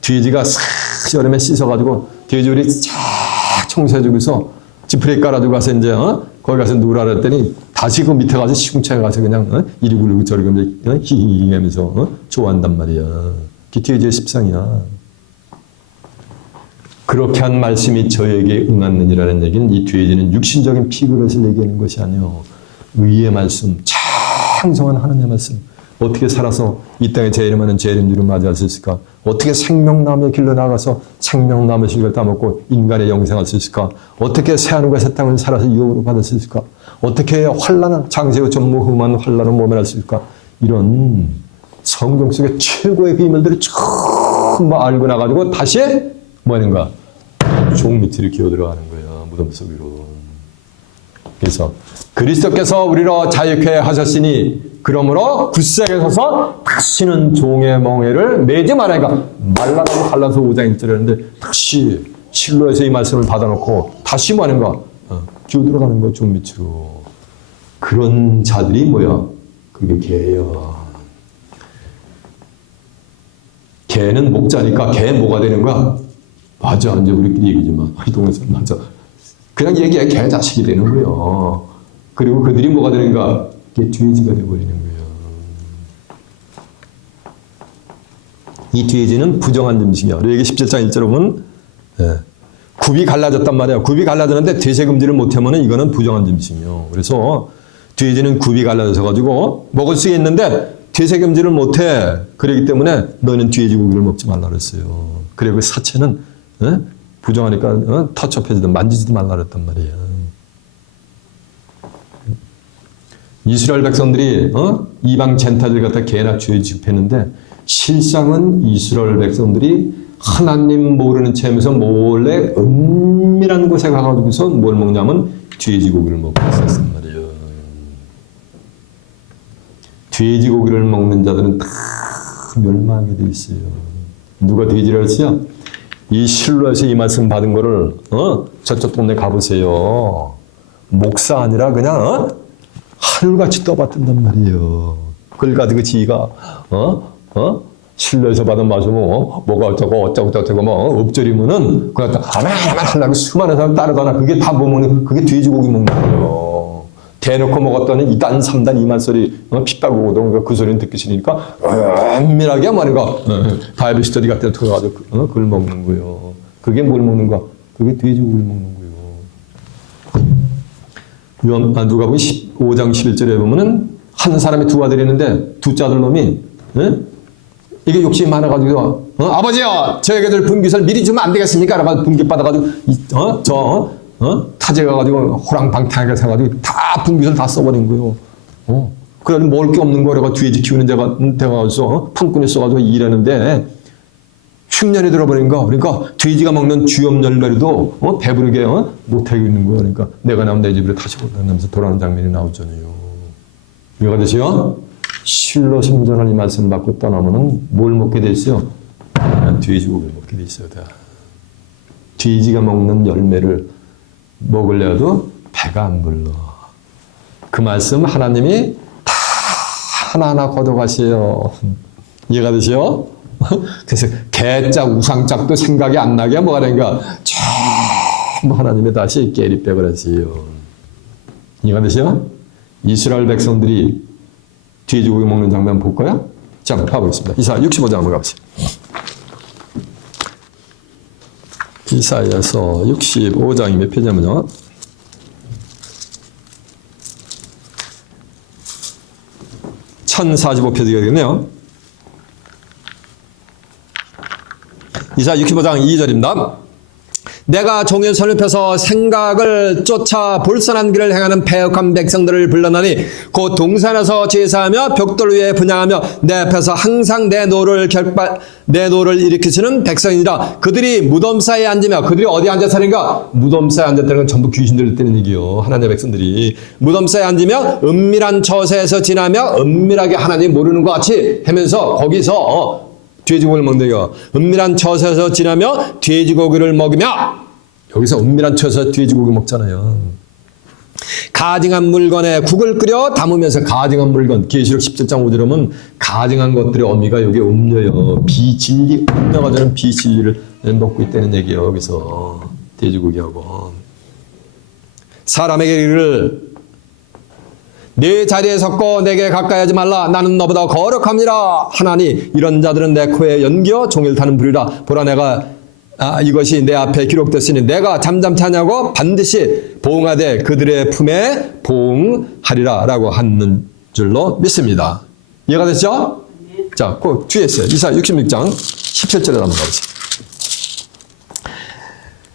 돼지가 싹 여름에 씻어가지고 돼지우리 쫙 청소해주고서 지프레이 깔아주고 가서 이제 거기 가서 누우라 그랬더니 다시 그 밑에 가서 시궁창에 가서 그냥 이리 굴리고 저리 굴리고 히히히 하면서 좋아한단 말이야. 그게 돼지의 십상이야. 그렇게 한 말씀이 저에게 응하느니라는 얘기는 이 돼지는 육신적인 피그릇을 얘기하는 것이 아니요 의의 말씀, 창성한 하나님의 말씀. 어떻게 살아서 이 땅에 제 이름하는 제 이름으로 맞이할 수 있을까? 어떻게 생명나무의 길로 나가서 생명나무의 실을 따먹고 인간의 영생할 수 있을까? 어떻게 새하늘과 새 땅을 살아서 유업으로 받을 수 있을까? 어떻게 해야 환란한 장세의 전무후무한 환란을 모면할 수 있을까? 이런 성경 속의 최고의 비밀들을 전부 알고 나가지고 다시 뭐 하는가? 종 밑으로 기어 들어가는 거야. 무덤 속으로. 그래서 그리스도께서 우리로 자유케 하셨으니 그러므로 굳세게 서서 다시는 종의 멍에를 매지 말아니까 말라라고 갈라서 5장 1절에 했는데 다시 실로에서 이 말씀을 받아놓고 다시 뭐 하는가? 기어 들어가는 거 종 밑으로. 그런 자들이 뭐야? 그게 개예요. 개는 목자니까 개 뭐가 되는 거야? 맞아. 이제 우리끼리 얘기지만 이 동네에서 맞아. 그냥 얘기해. 개 자식이 되는 거예요. 그리고 그들이 뭐가 되는가? 이게 돼지가 되어버리는 거예요. 이 돼지는 부정한 점식이야. 레위기 17장 1절에 보면 굽이 갈라졌단 말이야. 굽이 갈라졌는데 대세금지를 못하면 이거는 부정한 점식이요. 그래서 돼지는 굽이 갈라져서 가지고 먹을 수 있는데 대세금지를 못해. 그렇기 때문에 너는 돼지 고기를 먹지 말라 그랬어요. 그리고 그 사체는 부정하니까 터치업해지든 만지지도 말라 그랬단 말이에요. 이스라엘 백성들이 이방 젠타들 갖다 개나 죄 지급했는데 실상은 이스라엘 백성들이 하나님 모르는 채면서 몰래 은밀한 곳에 가가지고서 뭘 먹냐면 돼지고기를 먹고 있었단 말이에요. 돼지고기를 먹는 자들은 다 멸망하게 돼 있어요. 누가 돼지를 했어요? 이 실로에서 이 말씀 받은 거를 저쪽 동네 가보세요. 목사 아니라 그냥 하늘같이 떠받든단 말이에요. 그걸 가지고 지가 실로에서 받은 말씀은 뭐가 어쩌고 뭐 엎드리면은 그냥 가만히 하려고 수많은 사람 따르거나 그게 다 뭐 먹는 그게 돼지고기 먹는 거예요. 대놓고 먹었더니 2단 3단 2만 소리 핏발고도 그 소리는 듣기 싫으니까 은밀하게 말인가 바이블 스터디 같은 데 들어가서 그걸 먹는 거예요. 그게 뭘 먹는 거야? 그게 돼지고기를 먹는 거예요. 누가복음 15장 11절에 보면은 한 사람이 두 아들이 있는데 둘째 아들 놈이 이게 욕심이 많아가지고 아버지요 저에게들 분깃을 미리 주면 안 되겠습니까? 라고 분깃 받아가지고 타지에 가가지고 호랑방탕하게 사가지고 다 분깃을 다 써버린 거예요. 그래 먹을 게 없는 거라고 돼지 키우는 데가 가서 품꾼이 써가지고 일하는데 흉년이 들어버린 거. 그러니까 돼지가 먹는 쥐염 열매로도 배부르게 못하고 있는 거예요. 그러니까 내가 나면 내 집으로 다시 올라가면서 돌아오는 장면이 나오잖아요. 이해가 되세요? 실로 심전을 이 말씀 받고 떠나면은 뭘 먹게 돼 있어요? 돼지고기를 먹게 돼 있어요. 다. 돼지가 먹는 열매를 먹으려도 배가 안 불러. 그 말씀 하나님이 다 하나하나 걷어가세요. 이해가 되시죠? 그래서 개짝, 우상짝도 생각이 안 나게 뭐가 되는가? 전부 하나님이 다시 깨리백을 하세요. 이해가 되시죠? 이스라엘 백성들이 돼지고기 먹는 장면 볼까요? 자, 한번 가보겠습니다. 이사야 65장 한번 가보세요. 이사야서 65장이 몇 페이지냐면요. 1045페이지가 되겠네요. 이사야 65장 2절입니다. 내가 종의 손을 펴서 생각을 쫓아 볼선한 길을 행하는 패역한 백성들을 불러나니 곧 동산에서 제사하며 벽돌 위에 분향하며 내 앞에서 항상 내 노를 일으키시는 백성이니라. 그들이 무덤 사이에 앉으며, 그들이 어디 앉아서는가? 무덤 사이에 앉았다는 건 전부 귀신들 때는 얘기요. 하나님의 백성들이 무덤 사이에 앉으며 은밀한 처소에서 지나며 은밀하게 하나님 모르는 것 같이 하면서 거기서 돼지고기를 먹는데요. 은밀한 처소에서 지나며 돼지고기를 먹으며, 여기서 은밀한 처소에서 돼지고기 먹잖아요. 가증한 물건에 국을 끓여 담으면서, 가증한 물건, 계시록 17장 5절에 보면 가증한 것들의 의미가 여기에 음료요. 비진리, 음료가 되는 비진리를 먹고 있다는 얘기예요. 여기서 돼지고기하고. 사람에게 이르기를 네 자리에 섰고 내게 가까이 하지 말라. 나는 너보다 거룩함이라 하나니 이런 자들은 내 코에 연기어 종일 타는 불이라. 보라, 내가 이것이 내 앞에 기록됐으니 내가 잠잠치 하냐고 반드시 보응하되 그들의 품에 보응하리라 라고 하는 줄로 믿습니다. 이해가 됐죠? 자, 그 뒤에 있어요. 이사야 66장 17절에 한번 가보세요.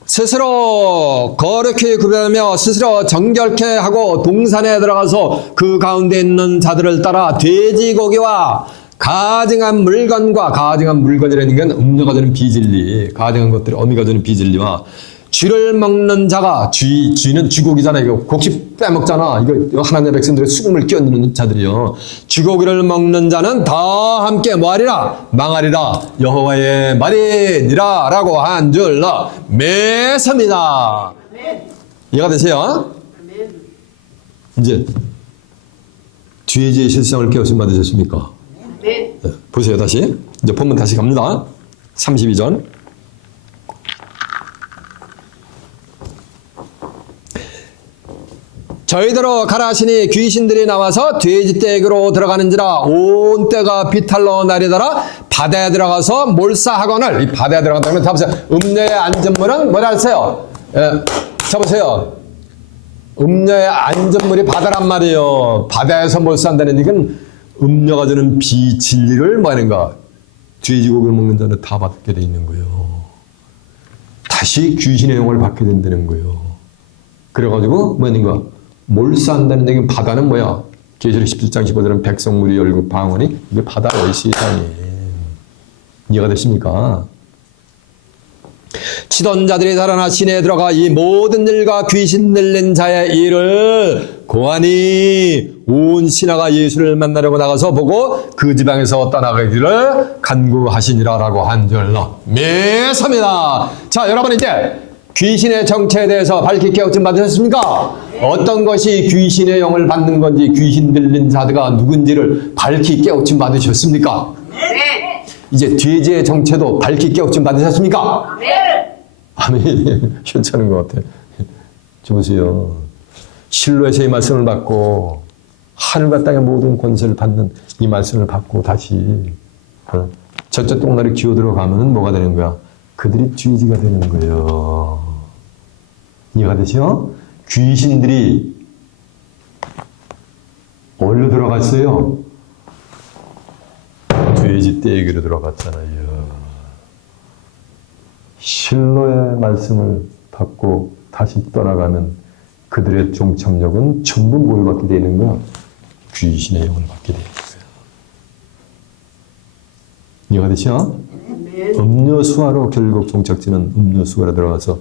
스스로 거룩히 구별하며 스스로 정결케 하고 동산에 들어가서 그 가운데 있는 자들을 따라 돼지고기와 가증한 물건과, 가증한 물건이라는 건 음료가 되는 비진리, 가증한 것들이 어미가 되는 비진리와 쥐를 먹는 자가, 쥐는 쥐고기잖아. 이거 곡식 빼먹잖아. 이거 하나님의 백성들의 수금을 끼얹는 자들이요. 쥐고기를 먹는 자는 다 함께 뭐하리라? 망하리라. 여호와의 말이니라 라고 한 줄로 믿습니다. 이해가 되세요? 이제 뒤에 실상을 깨우침 받으셨습니까? 네. 보세요. 다시 이제 본문 다시 갑니다. 32절. 저희대로 가라 하시니 귀신들이 나와서 돼지떼기로 들어가는지라. 온 떼가 비탈로 날이더라. 바다에 들어가서 몰사하거늘. 이 바다에 들어간다는 건 잡으세요. 음녀의 안전물은 뭐라 하세요? 잡으세요. 음녀의 안전물이 바다란 말이에요. 바다에서 몰사한다는 얘기는 음녀가 주는 비진리를 뭐 하는가? 돼지고기를 먹는 자는 다 받게 돼 있는 거예요. 다시 귀신의 영을 받게 된다는 거예요. 그래가지고 뭐인가? 몰사한다는 얘기는 바다는 뭐야? 계시록 17장 15절은 백성물이 열고 방언이, 이게 바다의 세상이. 이해가 되십니까? 치던 자들이 달아나 시내에 들어가 이 모든 일과 귀신 들린 자의 일을 고하니 온 신하가 예수를 만나려고 나가서 보고 그 지방에서 떠나가기를 간구하시니라 라고 한 줄로 믿습니다. 자, 여러분 이제 귀신의 정체에 대해서 밝히 깨우침 받으셨습니까? 어떤 것이 귀신의 영을 받는 건지, 귀신 들린 자가 누군지를 밝히 깨우침 받으셨습니까? 네. 이제 돼지의 정체도 밝히 깨우침 받으셨습니까? 네. 아멘. 괜찮은 것 같아요. 보세요. 실로에서 이 말씀을 받고 하늘과 땅의 모든 권세를 받는 이 말씀을 받고 다시 저쪽 동나라 기어 들어가면 뭐가 되는 거야? 그들이 돼지가 되는 거예요. 이해가 되죠? 귀신들이 어디로 들어갔어요? 돼지 떼기로 들어갔잖아요. 실로의 말씀을 받고 다시 떠나가면 그들의 종착역은 전부 뭘 받게 되는 거야? 귀신의 영을 받게 되는 거야. 이해가 되죠? 음료수화로 결국 종착지는 음료수화로 들어가서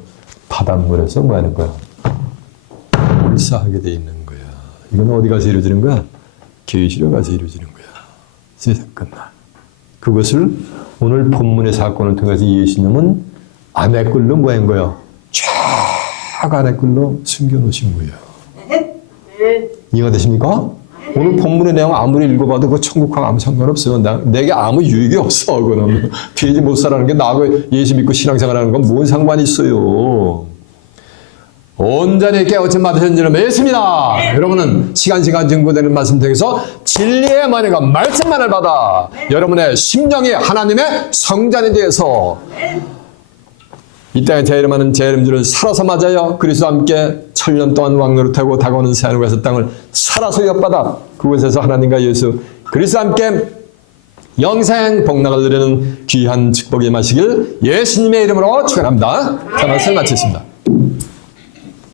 바닷물에서 뭐 하는 거야? 몰사하게 돼 있는 거야. 이건 어디 가서 이루어지는 거야? 계시로 가서 이루어지는 거야. 세상 끝나. 그것을 오늘 본문의 사건을 통해서 예수님은 안에 꿀로 뭐 한 거예요? 쫙 안에 꿀로 숨겨놓으신 거예요. 이해가 되십니까? 오늘 본문의 내용 아무리 읽어봐도 그 천국하고 아무 상관없어요. 내게 아무 유익이 없어. 그거는 죄지 못 살아는 게 나하고 예수 믿고 신앙생활하는 건 뭔 상관이 있어요. 온전히 깨우침 받으신 줄을 믿습니다. 여러분은 시간 증거되는 말씀 통해서 진리의 머리가 말씀만을 받아 여러분의 심령이 하나님의 성전에 대해서 이 땅에 재림하는 재림주를 살아서 맞아요. 그리스도와 함께 천년 동안 왕노릇하고 다가오는 새하늘에서 땅을 살아서 엿받아 그곳에서 하나님과 예수 그리스도와 함께 영생 복락을 누리는 귀한 축복이 임하시길 예수님의 이름으로 축원합니다. 자, 말씀 마치겠습니다.